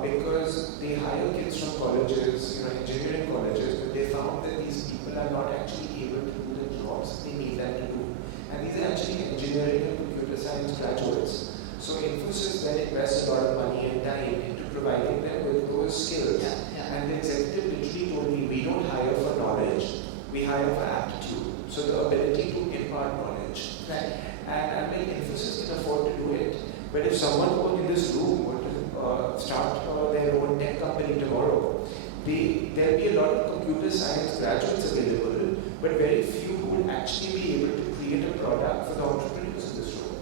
because they hire kids from colleges, engineering colleges, but they found that these people are not actually able to do the jobs they need them to do. And these are actually engineering and computer science graduates. So Infosys then invests a lot of money and time into providing them with those skills. And the executive literally told me, we don't hire for knowledge, we hire for aptitude. So the ability to impart knowledge. Right. And I'm like, Infosys can afford to do it. But if someone were in this room were to start their own tech company tomorrow, there'll be a lot of computer science graduates available, but very few who will actually be able to create a product for the entrepreneurs in this room.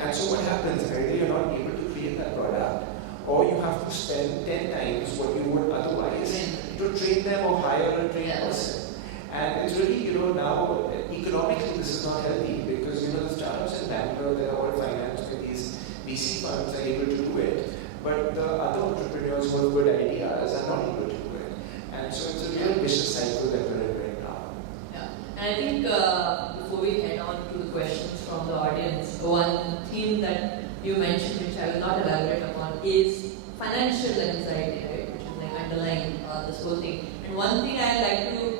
And so what happens? Either you're not able to create that product, or you have to spend 10 times what you would otherwise to train them or hire a trained person. And it's really, now economically this is not healthy because, the startups in Bangalore that are all financed by these VC funds are able to do it, but the other entrepreneurs who have good ideas are not able to do it. And so it's a real vicious cycle that we're in right now. Yeah, and I think before we head on to the questions from the audience, one theme that you mentioned, which I will not elaborate upon, is financial anxiety, right? Which is like underlying this whole thing. And one thing I like to,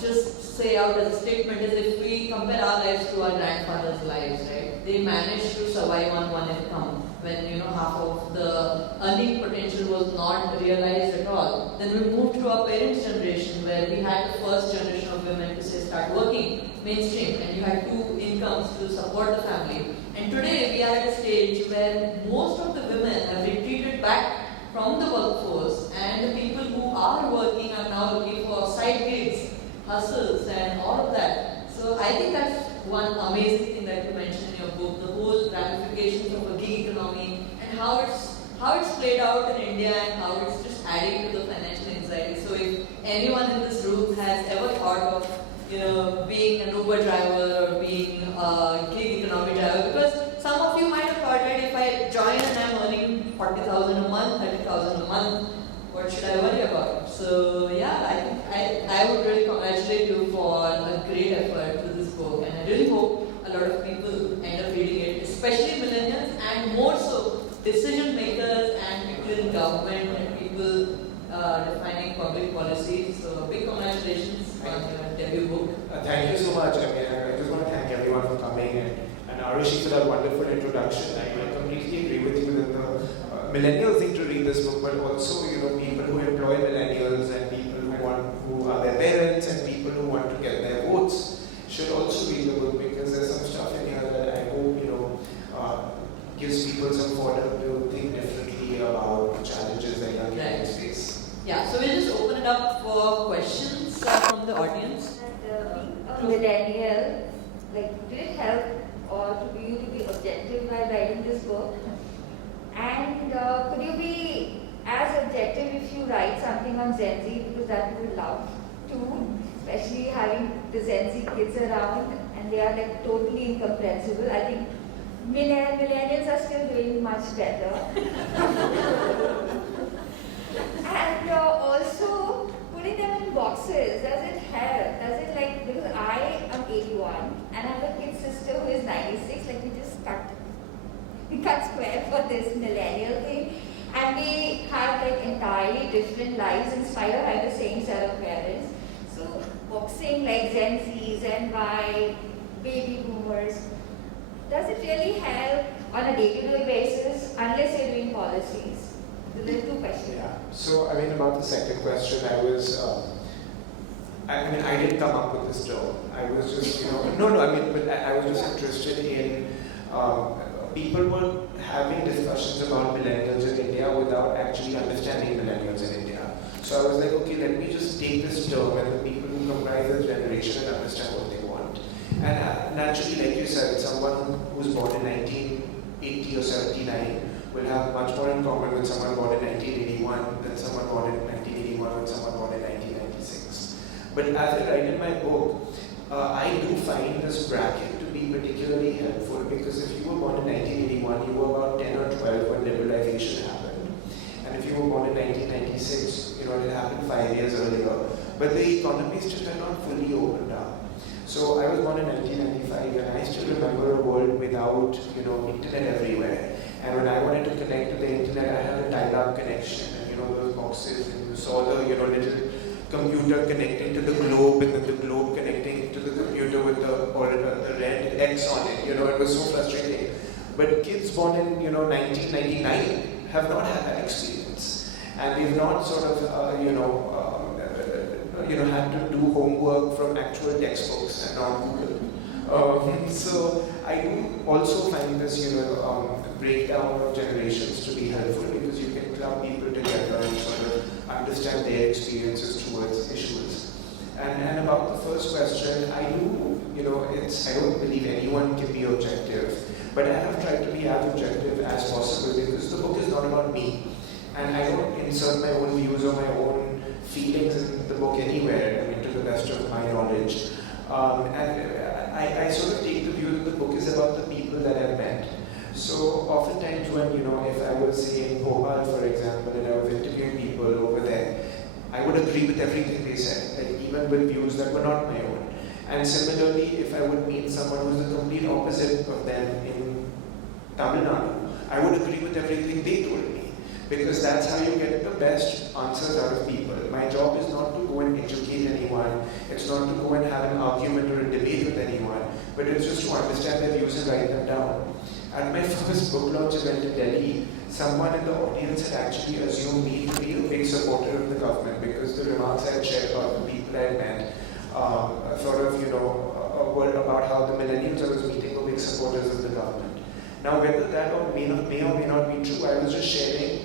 just say out as a statement is if we compare our lives to our grandfather's lives, right? They managed to survive on one income when, half of the earning potential was not realized at all. Then we moved to our parents' generation where we had the first generation of women to say start working mainstream, and you had 2 incomes to support the family. And today we are at a stage where most of the women have retreated back from the workforce, and the people who are working are now looking for side gigs, hustles, and all of that. So I think that's one amazing thing that you mentioned in your book, the whole ramifications of a gig economy and how it's played out in India and how it's just adding to the financial anxiety. So if anyone in this room has ever thought of being an Uber driver or being a gig economy driver, because some of you might have thought, right, if I join and I'm earning 40,000 a month, 30,000 a month, what should I worry about? So yeah, I would really congratulate you for a great effort to this book, and I really hope a lot of people end up reading it, especially millennials, and more so decision makers and people in government and people defining public policies. So big congratulations on your debut book. Thank you so much. I just want to thank everyone for coming and Arishi for that wonderful introduction. I completely agree with you that the millennials need to read this book, but also people who employ millennials and people who are their parents and people who want to get their votes should also read the book, because there's some stuff in here that I hope gives people some fodder to think differently about the challenges that young people face. Yeah, so we'll just open it up for questions from the audience. And being a millennial, did it help or to you to be objective while writing this book? And could you be as objective if you write something on Gen Z, because that we would love to, especially having the Gen Z kids around and they are like totally incomprehensible. I think millennials are still doing much better. And also putting them in boxes, does it help? Does it like, because I am 81 and I have a kid sister who is 96, like we cut square for this millennial thing. And we have like entirely different lives in spite of having the same set of parents. So boxing like Gen Z, Gen Y, baby boomers, does it really help on a day-to-day basis unless you're doing policies? So there are two questions. Yeah. So I mean about the second question, I didn't come up with this term. I was just, I was just interested in people were having discussions about millennials in India without actually understanding millennials in India. So I was like, okay, let me just take this term and the people who comprise this generation and understand what they want. And naturally, like you said, someone who's born in 1980 or 79 will have much more in common with someone born in 1981 than someone born in 1981 with someone born in 1996. But as I write in my book, I do find this bracket to be particularly helpful because if you were born in 1981, you were about 10 or 12 when liberalization happened. And if you were born in 1996, it happened 5 years earlier. But the economy still had not fully opened up. So I was born in 1995 and I still remember a world without, internet everywhere. And when I wanted to connect to the internet, I had a dial-up connection and, those boxes and you saw the, little computer connecting to the globe and then the globe connecting to the computer with the red X on it. It was so frustrating. But kids born in 1999 have not had that experience, and they've not sort of had to do homework from actual textbooks and not Google. So I do also find this breakdown of generations to be helpful because you can club people together and sort of understand their experiences towards issues. And about the first question, I don't believe anyone can be objective, but I have tried to be as objective as possible because the book is not about me. And I don't insert my own views or my own feelings in the book anywhere, to the best of my knowledge. I sort of take the view that the book is about the people that I've met. So oftentimes when, if I was say in Bhopal, for example, and I was interviewing people over there, I would agree with everything they said, like even with views that were not my own. And similarly, if I would meet someone who's the complete opposite of them in Tamil Nadu, I would agree with everything they told me. Because that's how you get the best answers out of people. My job is not to go and educate anyone, it's not to go and have an argument or a debate with anyone, but it's just to understand their views and write them down. At my first book launch event in Delhi, someone in the audience had actually assumed me to be a big supporter of the government because the remarks I had shared about the people I had met, were about how the millennials I was meeting were big supporters of the government. Now, whether that may or may not be true, I was just sharing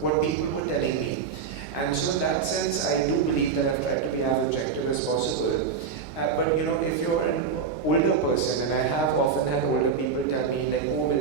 what people were telling me. And so in that sense, I do believe that I've tried to be as objective as possible. But if you're an older person, and I have often had older people tell me like, oh,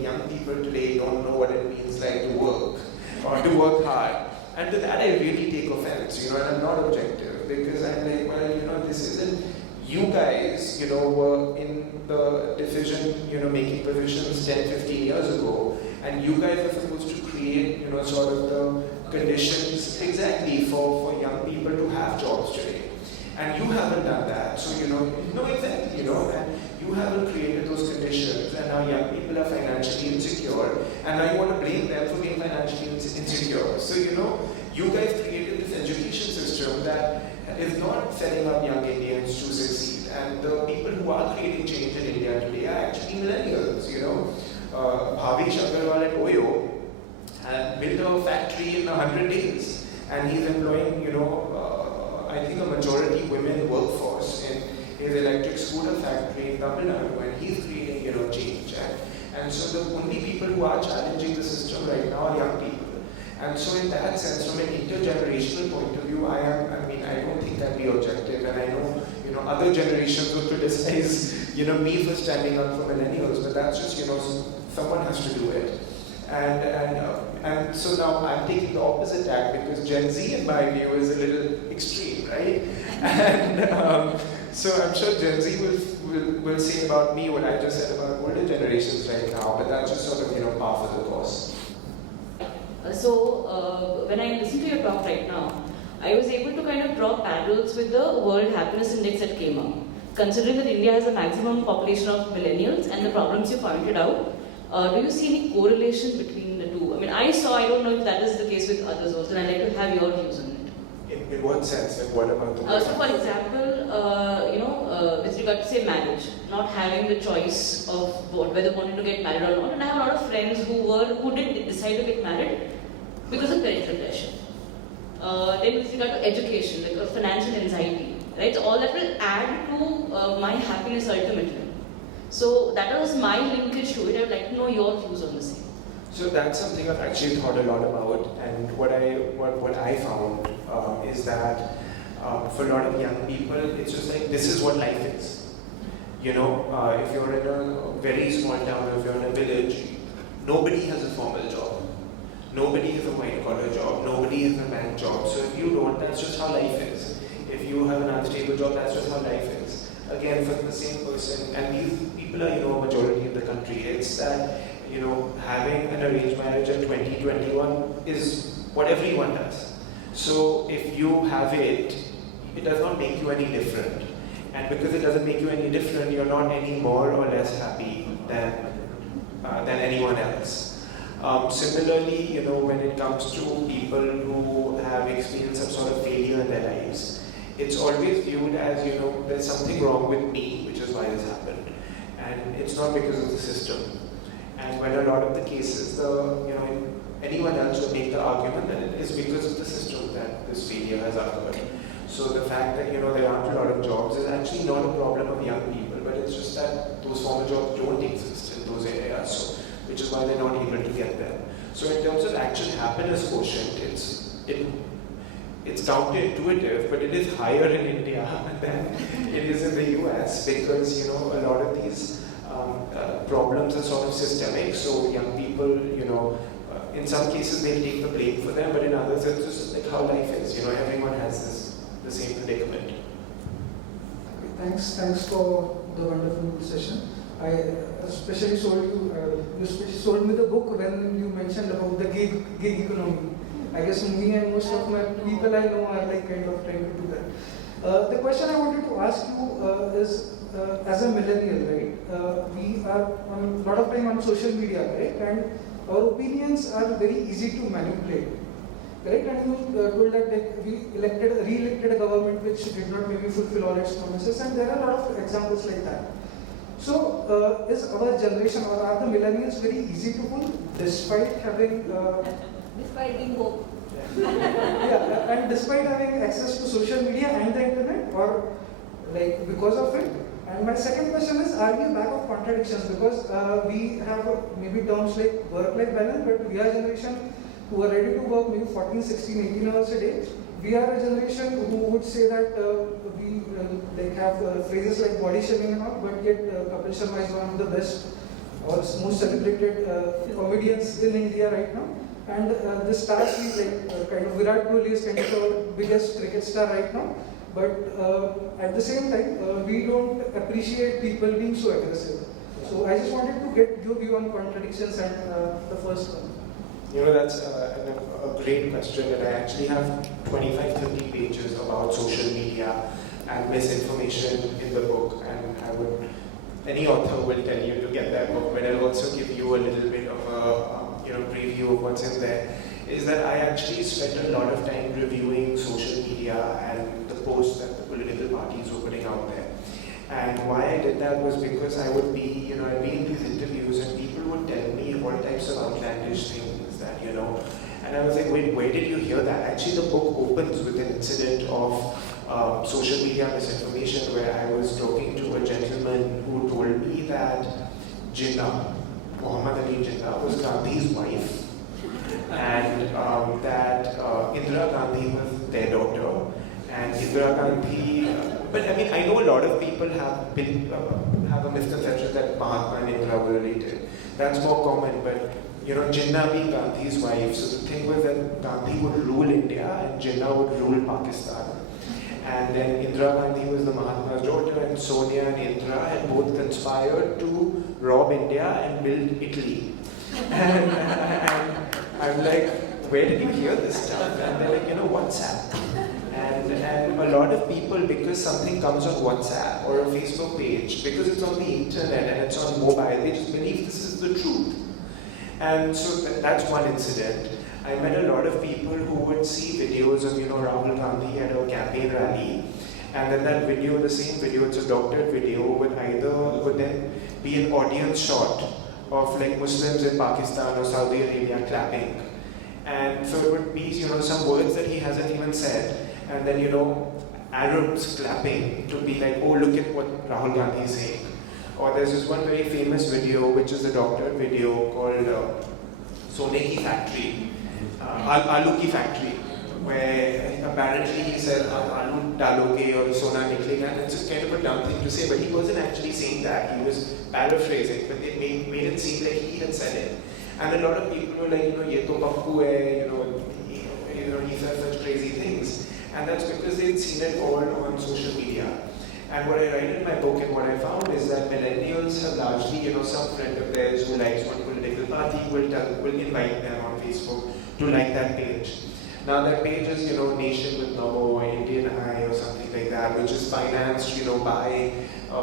young people today don't know what it means like to work or to work hard. And to that I really take offense, and I'm not objective because I'm like, well, this isn't, you guys, were in the division, making provisions 10, 15 years ago, and you guys are supposed to create, sort of the conditions exactly for young people to have jobs today. And you haven't done that, so exactly, and you haven't created those conditions, and now young people are financially insecure, and now you want to blame them for being financially insecure. So, you guys created this education system that is not setting up young Indians to succeed, and the people who are creating change in India today are actually millennials, Bhavesh Agarwal at Oyo had built a factory in 100 days, and he's employing, I think a majority women workforce in his electric scooter factory in Tamil Nadu, and he's creating, change. And so the only people who are challenging the system right now are young people. And so in that sense, from an intergenerational point of view, I don't think I'd be objective, and I know, other generations would criticize, me for standing up for millennials, but that's just, someone has to do it. And so now I'm taking the opposite tack because Gen Z, in my view, is a little extreme, right? And so I'm sure Gen Z will say about me what I just said about older generations right now, but that's just sort of par for the course. When I listen to your talk right now, I was able to kind of draw parallels with the World Happiness Index that came up. Considering that India has a maximum population of millennials and the problems you pointed out, do you see any correlation between the two? I mean, I don't know if that is the case with others also, and I'd like to have your views on it. In what sense? Like what about the So for example, with regard to say marriage, not having the choice of whether wanting to get married or not, and I have a lot of friends who did decide to get married because of parental pressure. Then with regard to education, like financial anxiety, right? So all that will add to my happiness ultimately. So that was my linkage to it. I would like to know your views on the same. So that's something I've actually thought a lot about, and what I found is that for a lot of young people, it's just like this is what life is. If you're in a very small town, or if you're in a village, nobody has a formal job, nobody has a white-collar job, nobody has a bank job. So if you don't, that's just how life is. If you have an unstable job, that's just how life is. Again, for the same person, and these people are a majority in the country. It's that having an arranged marriage in 2021 is what everyone does. So if you have it, it does not make you any different. And because it doesn't make you any different, you're not any more or less happy than anyone else. Similarly, when it comes to people who have experienced some sort of failure in their lives, it's always viewed as, there's something wrong with me, which is why this happened. And it's not because of the system. And when a lot of the cases, anyone else would make the argument that it is because of the system that this failure has occurred. So the fact that, there aren't a lot of jobs is actually not a problem of young people, but it's just that those formal jobs don't exist in those areas, so, which is why they're not able to get them. So in terms of actual happiness quotient, it's counterintuitive, but it is higher in India than it is in the US because, a lot of these problems are sort of systemic. So young people, in some cases they take the blame for them, but in others it's just like how life is. Everyone has the same predicament. Okay, thanks for the wonderful session. I especially sold me the book when you mentioned about the gig economy. I guess me and most of my people I know are like kind of trying to do that. The question I wanted to ask you is, as a millennial, right? We are a lot of time on social media, right? And our opinions are very easy to manipulate, right? And you told that we re-elected a government which did not maybe fulfill all its promises, and there are a lot of examples like that. So, is our generation or are the millennials very easy to fool despite having Despite being woke. yeah, and despite having access to social media and the internet, or like because of it? And my second question is, are we a bag of contradictions? Because we have maybe terms like work-life balance, but we are a generation who are ready to work maybe 14, 16, 18 hours a day. We are a generation who would say that we have phrases like body shaming and all, but yet Kapil Sharma is one of the best or most celebrated comedians in India right now. And the stars we kind of Virat Kohli is kind of our biggest cricket star right now. But at the same time, we don't appreciate people being so aggressive. So I just wanted to get your view on contradictions and the first one. That's a great question, and I actually have 25, 30 pages about social media and misinformation in the book, and any author will tell you to get that book, but I'll also give you a little bit of a preview of what's in there. Is that I actually spent a lot of time reviewing social media and the posts that the political parties were putting out there. And why I did that was because I would be, I'd be in these interviews and people would tell me all types of outlandish things that, and I was like, wait, where did you hear that? Actually, the book opens with an incident of social media misinformation where I was talking to a gentleman who told me that Jinnah, Muhammad Ali Jinnah, was Gandhi's wife. And that Indira Gandhi was their daughter, and Indira Gandhi. But I mean, I know a lot of people have a misconception that Mahatma and Indira were related. That's more common. But Jinnah being Gandhi's wife. So the thing was that Gandhi would rule India and Jinnah would rule Pakistan. And then Indira Gandhi was the Mahatma's daughter, and Sonia and Indira had both conspired to rob India and build Italy. And I'm like, where did you hear this stuff? And they're like, WhatsApp. And a lot of people, because something comes on WhatsApp or a Facebook page, because it's on the internet and it's on mobile, they just believe this is the truth. And so that's one incident. I met a lot of people who would see videos of, Rahul Gandhi at a campaign rally, and then that video, the same video, it's a doctored video, would then be an audience shot of like Muslims in Pakistan or Saudi Arabia clapping. And so it would be, some words that he hasn't even said, and then, Arabs clapping to be like, oh, look at what Rahul Gandhi is saying. Or there's this one very famous video, which is a doctored video called Sone Ki Factory, Aloo Ki Factory, where apparently he said, Aloo daloge or Sona niklega, and it's just kind of a dumb thing to say, but he wasn't actually saying that, he was paraphrasing, but they made it seem like he had said it. And a lot of people were like, ye to pakku hai, he said such crazy things. And that's because they'd seen it all on social media. And what I write in my book and what I found is that millennials have largely, some friend of theirs who likes one political party will invite them on Facebook to like that page. Now that page is, Nation with Namo or Indian Eye or something like that, which is financed, by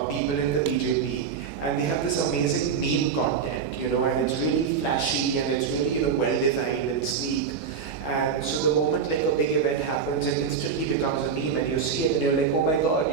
people in the BJP. And they have this amazing meme content, and it's really flashy and it's really, well designed and sleek. And so the moment like a big event happens, it instantly becomes a meme, and you see it and you're like, oh my god,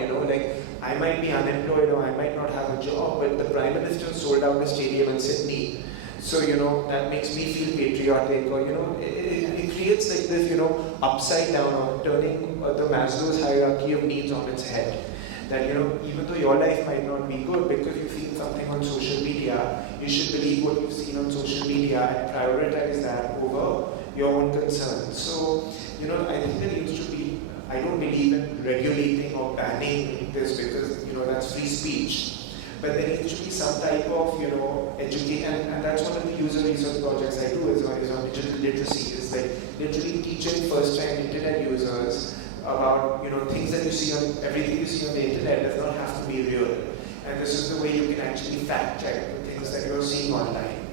I might be unemployed or I might not have a job, but the Prime Minister sold out a stadium in Sydney. So, that makes me feel patriotic, or, it creates like this, upside down, or turning the Maslow's hierarchy of needs on its head. That, even though your life might not be good because you've seen something on social media, you should believe what you've seen on social media and prioritize that over your own concerns. So, I think there needs to be, I don't believe in regulating or banning this because, that's free speech. But there needs to be some type of, education, and that's one of the user research projects I do is on digital literacy, is like literally teaching first-time internet users about, things that you see on, everything you see on the internet does not have to be real. And this is the way you can actually fact check the things that you're seeing online.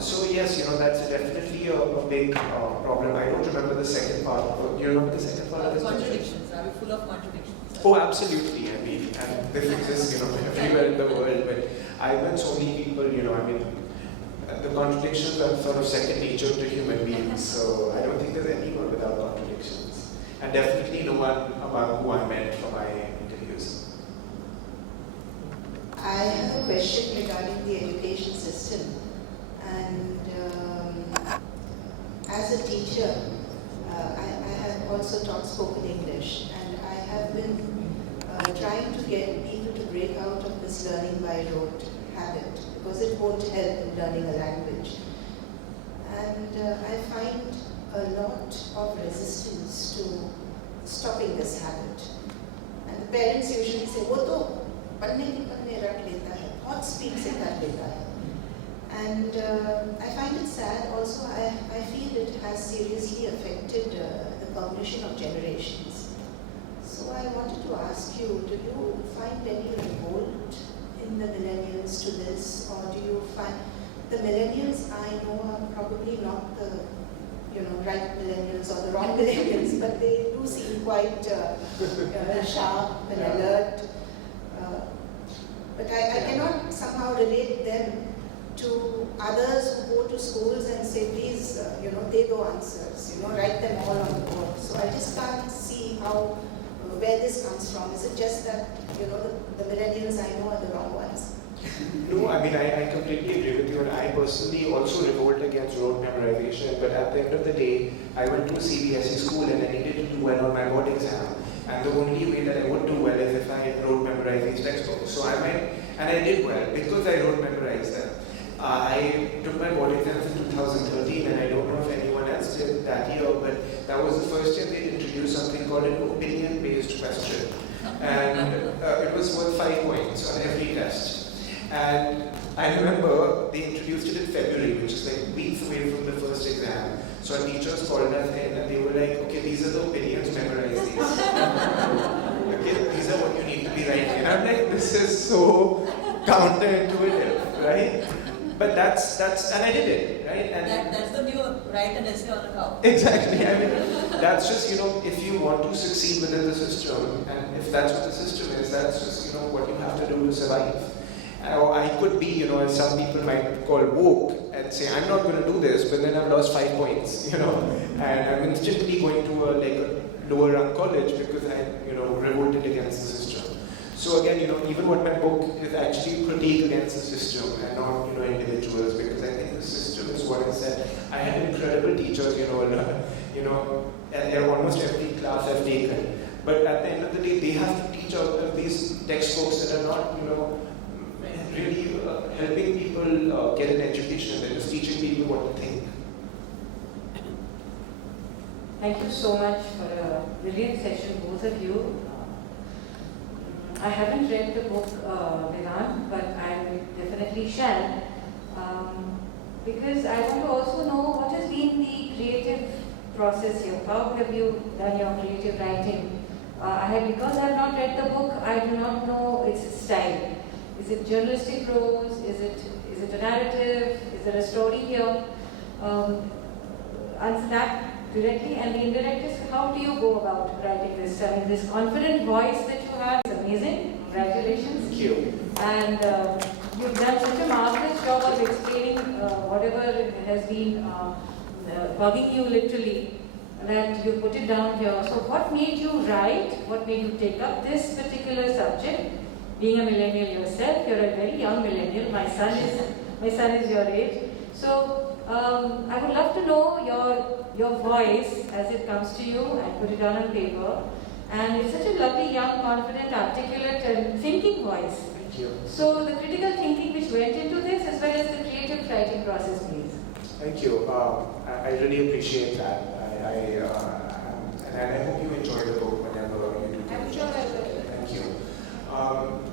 So yes, that's definitely a big problem. I don't remember the second part. Do you remember the second part of this? Contradictions. Are we full of contradictions? Oh, absolutely. I mean, and this exists, everywhere in the world. But I've met so many people, the contradictions are sort of second nature to human beings. So I don't think there's anyone without contradictions. And definitely no one among who I met for my interviews. I have a question regarding the education system. And as a teacher, I have also taught spoken English, and I have been trying to get people to break out of this learning by rote habit, because it won't help in learning a language. And I find a lot of resistance to stopping this habit. And the parents usually say, "वो तो पढ़ने की पढ़ने रट लेता है, बहुत speed से कर लेता है." And I find it sad also. I feel it has seriously affected the cognition of generations. So I wanted to ask you, do you find any revolt in the millennials to this, or do you find the millennials I know are probably not the right millennials or the wrong millennials, but they do seem quite sharp and alert. But I cannot somehow relate them to others who go to schools and say, please, they do answers, write them all on the board. So I just can't see how, where this comes from. Is it just that, the millennials I know are the wrong ones? No, I mean, I completely agree with you, and I personally also revolt against rote memorization, but at the end of the day, I went to a CBSE school and I needed to do well on my board exam. And the only way that I would do well is if I wrote memorized these textbooks. So I did well because I wrote memorized them. I took my board exams in 2013, and I don't know if anyone else did that year, but that was the first year they introduced something called an opinion-based question. And it was worth 5 points on every test. And I remember they introduced it in February, which is was like weeks away from the first exam. So our teachers called us in and they were like, okay, these are the opinions, memorize these. Okay, these are what you need to be writing. And I'm like, this is so counterintuitive, right? But that's and I did it, right? And that's the new write an essay on a cow. exactly. I mean, that's just, if you want to succeed within the system, and if that's what the system is, that's just, what you have to do to survive. Or I could be, as some people might call woke, and say, I'm not going to do this, but then I've lost 5 points, and I'm instantly going to a lower rung college because I, revolted against the system. So again, even what my book is actually critique against the system and not, individuals, because I think the system is what I said. I had incredible teachers, and almost every class I've taken. But at the end of the day, they have to teach out of these textbooks that are not, really helping people get an education. They're just teaching people what to think. Thank you so much for a brilliant session, both of you. I haven't read the book, Vivan, but I definitely shall. Because I want to also know what has been the creative process here. How have you done your creative writing? Because I have not read the book, I do not know its style. Is it journalistic prose? Is it a narrative? Is there a story here? Answer that directly, and the indirect is how do you go about writing this? I mean, this confident voice that you have is amazing. Congratulations. Thank you. And you've done such a marvelous job of explaining whatever has been bugging you literally, that you put it down here. So what made you write? What made you take up this particular subject? Being a millennial yourself, you're a very young millennial. My son is your age. So I would love to know your voice as it comes to you and put it down on paper. And it's such a lovely, young, confident, articulate, and thinking voice. Thank you. So the critical thinking which went into this, as well as the creative writing process, please. Thank you. I really appreciate that. And I hope you enjoy the book whenever you do. I'm sure I will. Thank you.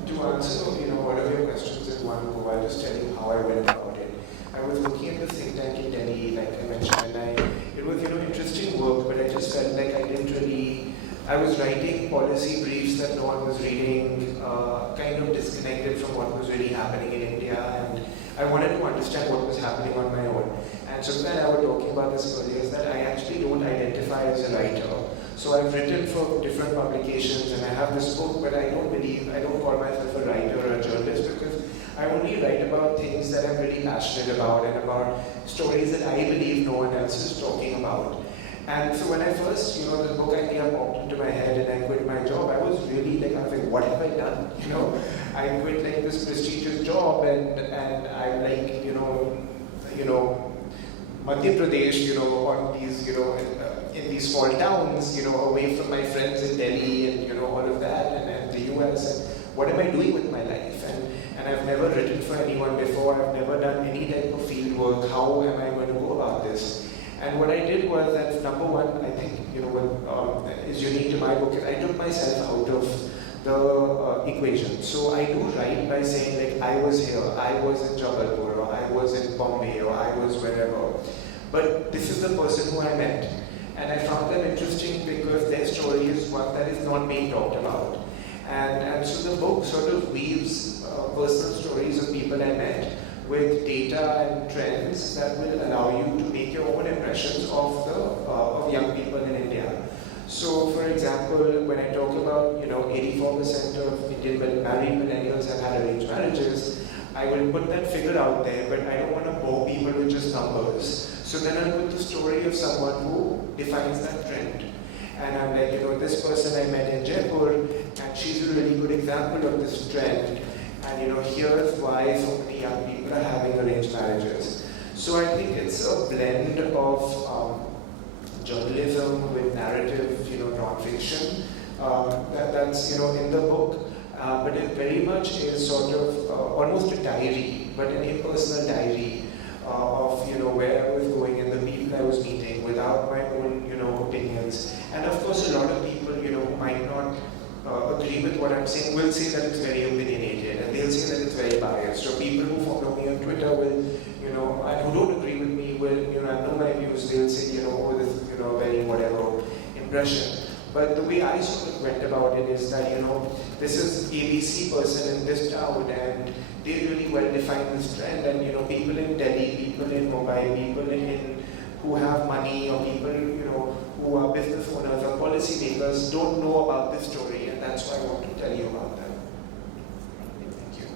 To answer, all of your questions in one go, I'll just tell you how I went about it. I was looking at the think tank in Delhi, like I mentioned, and it was, interesting work, but I just felt like I was writing policy briefs that no one was reading, kind of disconnected from what was really happening in India, and I wanted to understand what was happening on my own. And so then I was talking about this earlier, is that I actually don't identify as a writer. So I've written for different publications and I have this book, but I don't call myself a writer or a journalist because I only write about things that I'm really passionate about and about stories that I believe no one else is talking about. And so when I first, the book idea popped into my head and I quit my job, I was like, what have I done? I quit like this prestigious job and I'm like, Madhya Pradesh, on these, in these small towns, away from my friends in Delhi and, all of that, and the US, and what am I doing with my life? And I've never written for anyone before, I've never done any type of field work, how am I going to go about this? And what I did was that, number one, I think, what is unique to my book is I took myself out of the equation. So I do write by saying, I was here, I was in Jabalpur, or I was in Bombay, or I was wherever. But this is the person who I met. And I found them interesting because their story is one that is not being talked about. And so the book sort of weaves personal stories of people I met with data and trends that will allow you to make your own impressions of young people in India. So, for example, when I talk about 84% of Indian married millennials have had arranged marriages, I will put that figure out there, but I don't want to bore people with just numbers. So then I'll put the story of someone who defines that trend. And I'm like, this person I met in Jaipur, and she's a really good example of this trend. And here's why so many young people are having arranged marriages. So I think it's a blend of journalism with narrative, non-fiction. That's in the book. But it very much is sort of almost a diary, but an impersonal diary of where I was going and the people I was meeting without my own opinions. And of course, a lot of people who might not agree with what I'm saying will say that it's very opinionated, and they'll say that it's very biased. So people who follow me on Twitter will and who don't agree with impression. But the way I sort of went about it is that, this is ABC person in this town and they really well define this trend, and people in Delhi, people in Mumbai, people who have money, or people who are business owners or policy makers don't know about this story, and that's why I want to tell you about them. Thank you.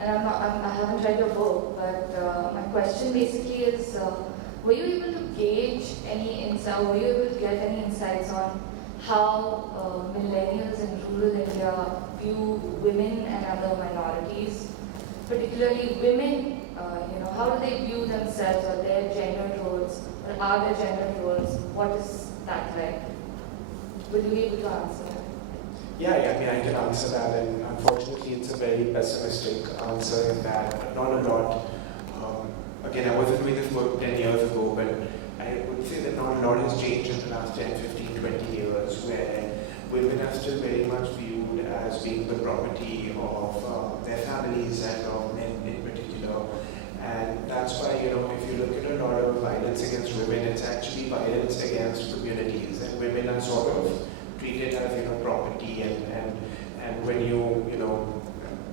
And I haven't read your book, but my question basically is, were you able to gauge any insight, were you able to get any insights on how millennials in rural India view women and other minorities, particularly women? How do they view themselves or their gender roles, or are their gender roles? What is that like? Will you be able to answer that? Yeah, I can answer that, and unfortunately it's a very pessimistic answer in that not a lot. Again, I wasn't doing this work 10 years ago, but I would say that not a lot has changed in the last 10, 15, 20 years, where women are still very much viewed as being the property of their families and of men in particular. And that's why, if you look at a lot of violence against women, it's actually violence against communities, and women are sort of treated as, property, and when you,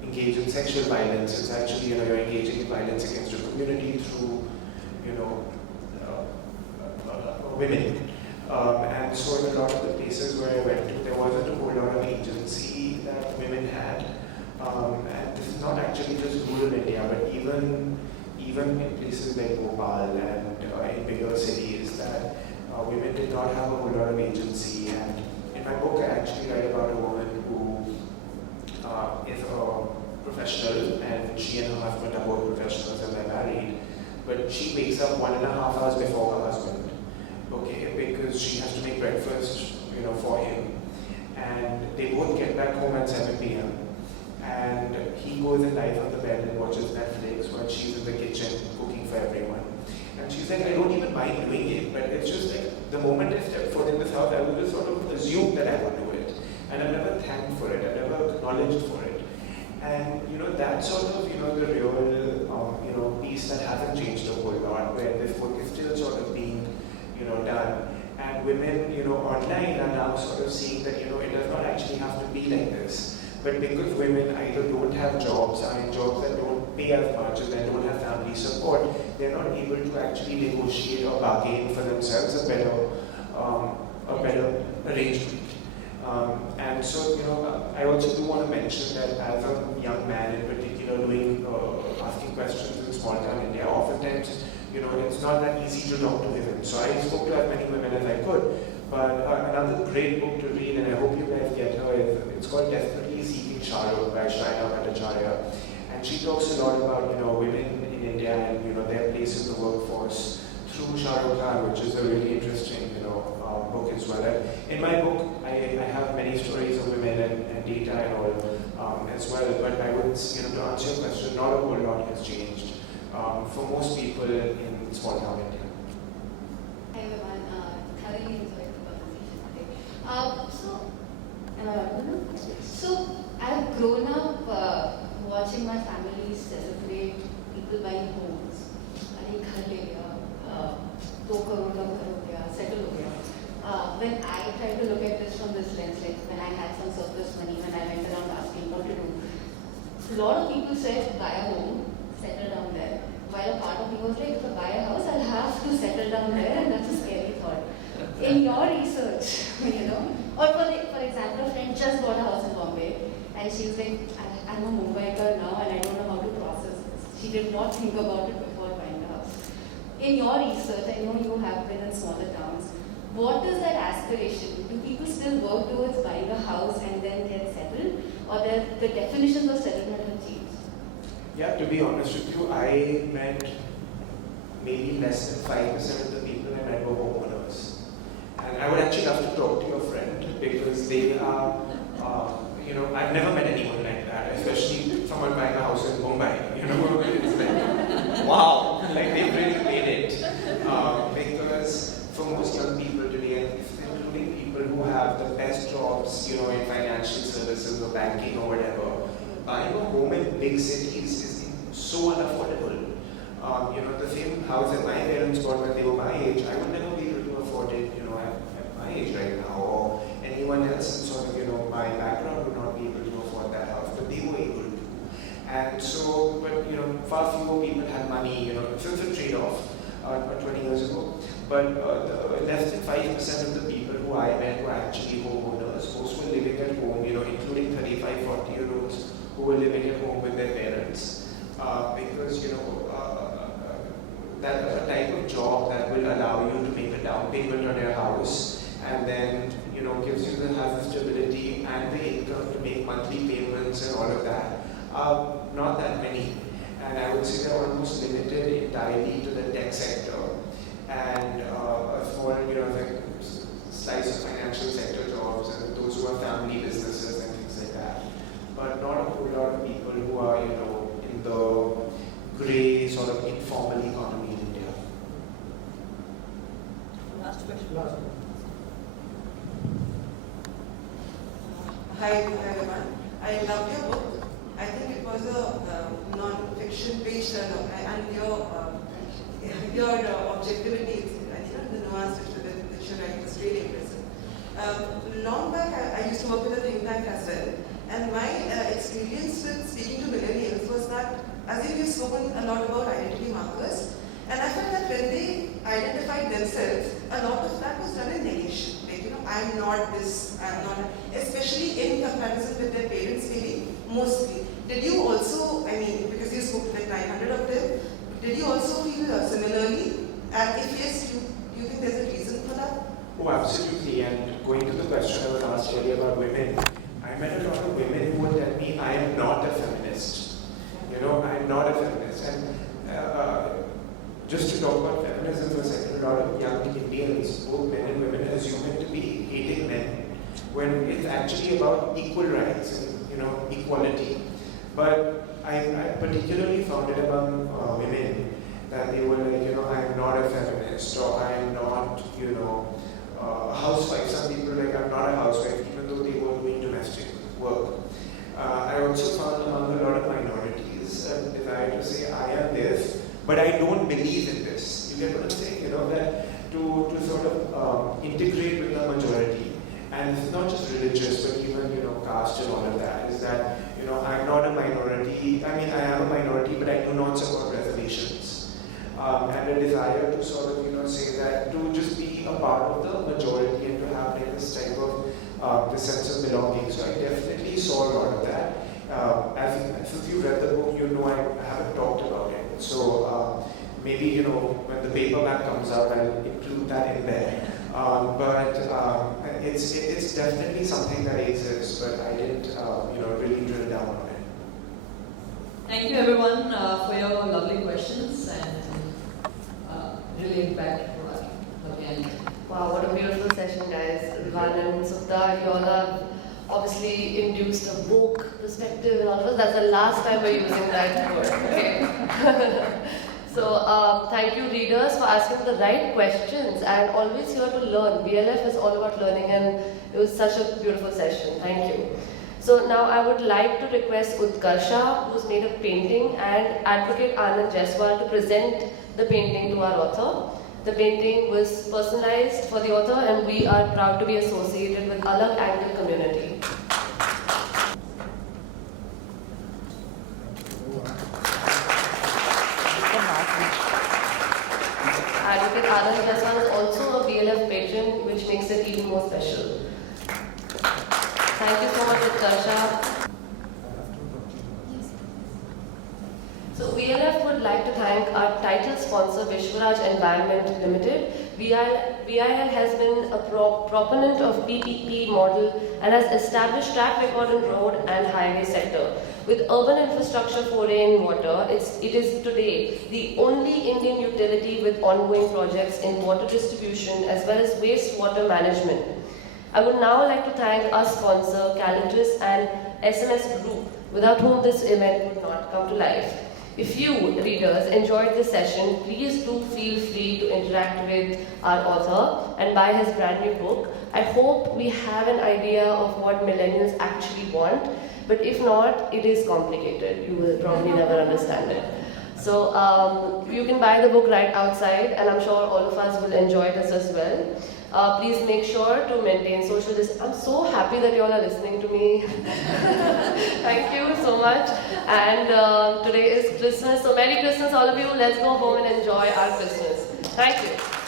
engage in sexual violence, it's actually, you're engaging in violence against your community through, women. And so in a lot of the places where I went to, there wasn't a whole lot of agency that women had. And this is not actually just rural India, but even in places like Bhopal and in bigger cities, that women did not have a whole lot of agency. And in my book, I actually write about a woman who is a professional, and she and her husband are both professionals and they're married. But she wakes up 1.5 hours before her husband, okay, because she has to make breakfast, for him. And they both get back home at 7 p.m. And he goes and lies on the bed and watches Netflix while she's in the kitchen cooking for everyone. And she's like, I don't even mind doing it, but it's just like the moment I step foot in this house, I would just sort of assume that I would do it. And I've never thanked for it, I've never acknowledged for it. And that's sort of the real piece that hasn't changed a whole lot, where this work is still sort of being done. And women online are now sort of seeing that it does not actually have to be like this. But because women either don't have jobs, are in jobs that don't pay as much, and they don't have family support, they're not able to actually negotiate or bargain for themselves a better arrangement. And so, I also do want to mention that as a young man in particular, asking questions in small town India, oftentimes, it's not that easy to talk to women. So I spoke to as many women as I could. But another great book to read, and I hope you guys get her, it's called Desperately Seeking Shahrukh by Shaina Bhattacharya. And she talks a lot about, women in India and, their place in the workforce through Shahrukh Khan, which is a really interesting, book as well. And in my book, I have many stories of women and data and all as well. But I would, to answer your question, not a whole lot has changed for most people in small town India. Hi everyone, thoroughly enjoyed the conversation today. So I've grown up watching my family celebrate people buying homes. अरे घर ले लिया, 2 crore का घर हो गया, settle हो गया. When I try to look at this from this lens, like when I had some surplus money, when I went around asking what to do, a lot of people said buy a home, settle down there. While a part of me was like, if I buy a house, I'll have to settle down there, and that's a scary thought. In your research, or for example, a friend just bought a house in Bombay, and she was like, I'm a Mumbai girl now, and I don't know how to process this. She did not think about it before buying the house. In your research, I know you have been in smaller towns. What is that aspiration? Do people still work towards buying a house and then get settled, or the definitions of settlement have changed? Yeah, to be honest with you, I met maybe less than 5% of the people I met were homeowners. And I would actually love to talk to your friend, because they are, I've never met anyone like that, especially someone buying a house in Mumbai. It's like, wow, like they've really made it. Because for most young people today, including people who have the best jobs, in financial services or banking or whatever, buying a home in big cities is so unaffordable. The same house that my parents bought when they were my age, I would never be able to afford it. my age right now, or anyone else in sort of, my background would not be able to afford that house, but they were able to. And so, but far fewer people had money, so it's a trade-off 20 years ago. But less than 5% of the people who I met were actually homeowners. Most were living at home, including 35, 40-year-olds who were living at home with their parents. Because, that's a type of job that will allow you to make a down payment on your house, and then, gives you the stability and the income to make monthly payments and all of that. Not that many. And I would say they're almost limited entirely to the tech sector and a small, like slice of financial sector jobs and those who are family businesses and things like that. But not a whole lot of people who are, in the grey sort of informal economy in India. Last question. Hi everyone. I loved your book. I think it was a non-fiction based and your objectivity, the nuance which you write was really impressive. Long back, I used to work with a think tank as well, and my experience with speaking to millennials was that, as if you've spoken a lot about identity markers, and I felt that when they identified themselves, a lot of that was done in negation. Like, I'm not this, I'm not, especially in comparison with their parents, maybe, mostly. Did you also, because you spoke to like 900 of them, did you also feel similarly? And if yes, do you think there's a reason for that? Oh, absolutely. And going to the question I was asked earlier about women, I met a lot of women who would tell me I am not a feminist. I am not a feminist. And just to talk about feminism for a second, a lot of young Indians, both men and women, assume it to be hating men, when it's actually about equal rights and equality. But I particularly found it among women that they were like, I'm not a feminist, or I am not, a housewife. Some people are like, I'm not a housewife, even though they were doing domestic work. I also found among a lot of minorities a desire to say, I am this, but I don't believe in this. You get what I'm saying? That to sort of integrate with the majority. And it's not just religious, but even, caste and all of that, is that, I'm not a minority. I am a minority, but I do not support reservations. And a desire to sort of, say that, to just be a part of the majority and to have like this type of, this sense of belonging. So I definitely saw a lot of that. If you read the book, I haven't talked about it. So maybe, when the paperback comes out, I'll include that in there. But it's definitely something that exists, but I didn't, really drill down on it. Thank you everyone for your lovely questions and really impactful again. Wow, what a beautiful session, guys. Vivan and Sukta, you all have obviously induced a woke perspective in all of us. That's the last time we're using that word. Okay. So thank you readers for asking the right questions and always here to learn. VLF is all about learning and it was such a beautiful session. Thank you. So now I would like to request Utkarsha, who's made a painting, and Advocate Anand Jaiswal to present the painting to our author. The painting was personalized for the author and we are proud to be associated with Alag Angle community. Advocate Anand Jaiswal is also a VLF patron, which makes it even more special. Thank you so much, Utkarsha. So VLF would like to thank our title sponsor, Vishwaraj Environment Limited. VIL has been a proponent of PPP model and has established track record in road and highway sector. With urban infrastructure foray in water, it is today the only Indian utility with ongoing projects in water distribution as well as wastewater management. I would now like to thank our sponsor, Calendris and SMS Group, without whom this event would not come to life. If you, readers, enjoyed this session, please do feel free to interact with our author and buy his brand new book. I hope we have an idea of what millennials actually want, but if not, it is complicated. You will probably never understand it. So you can buy the book right outside, and I'm sure all of us will enjoy this as well. Please make sure to maintain social distance. I'm so happy that you all are listening to me. Thank you so much. And today is Christmas, so Merry Christmas all of you. Let's go home and enjoy our Christmas. Thank you.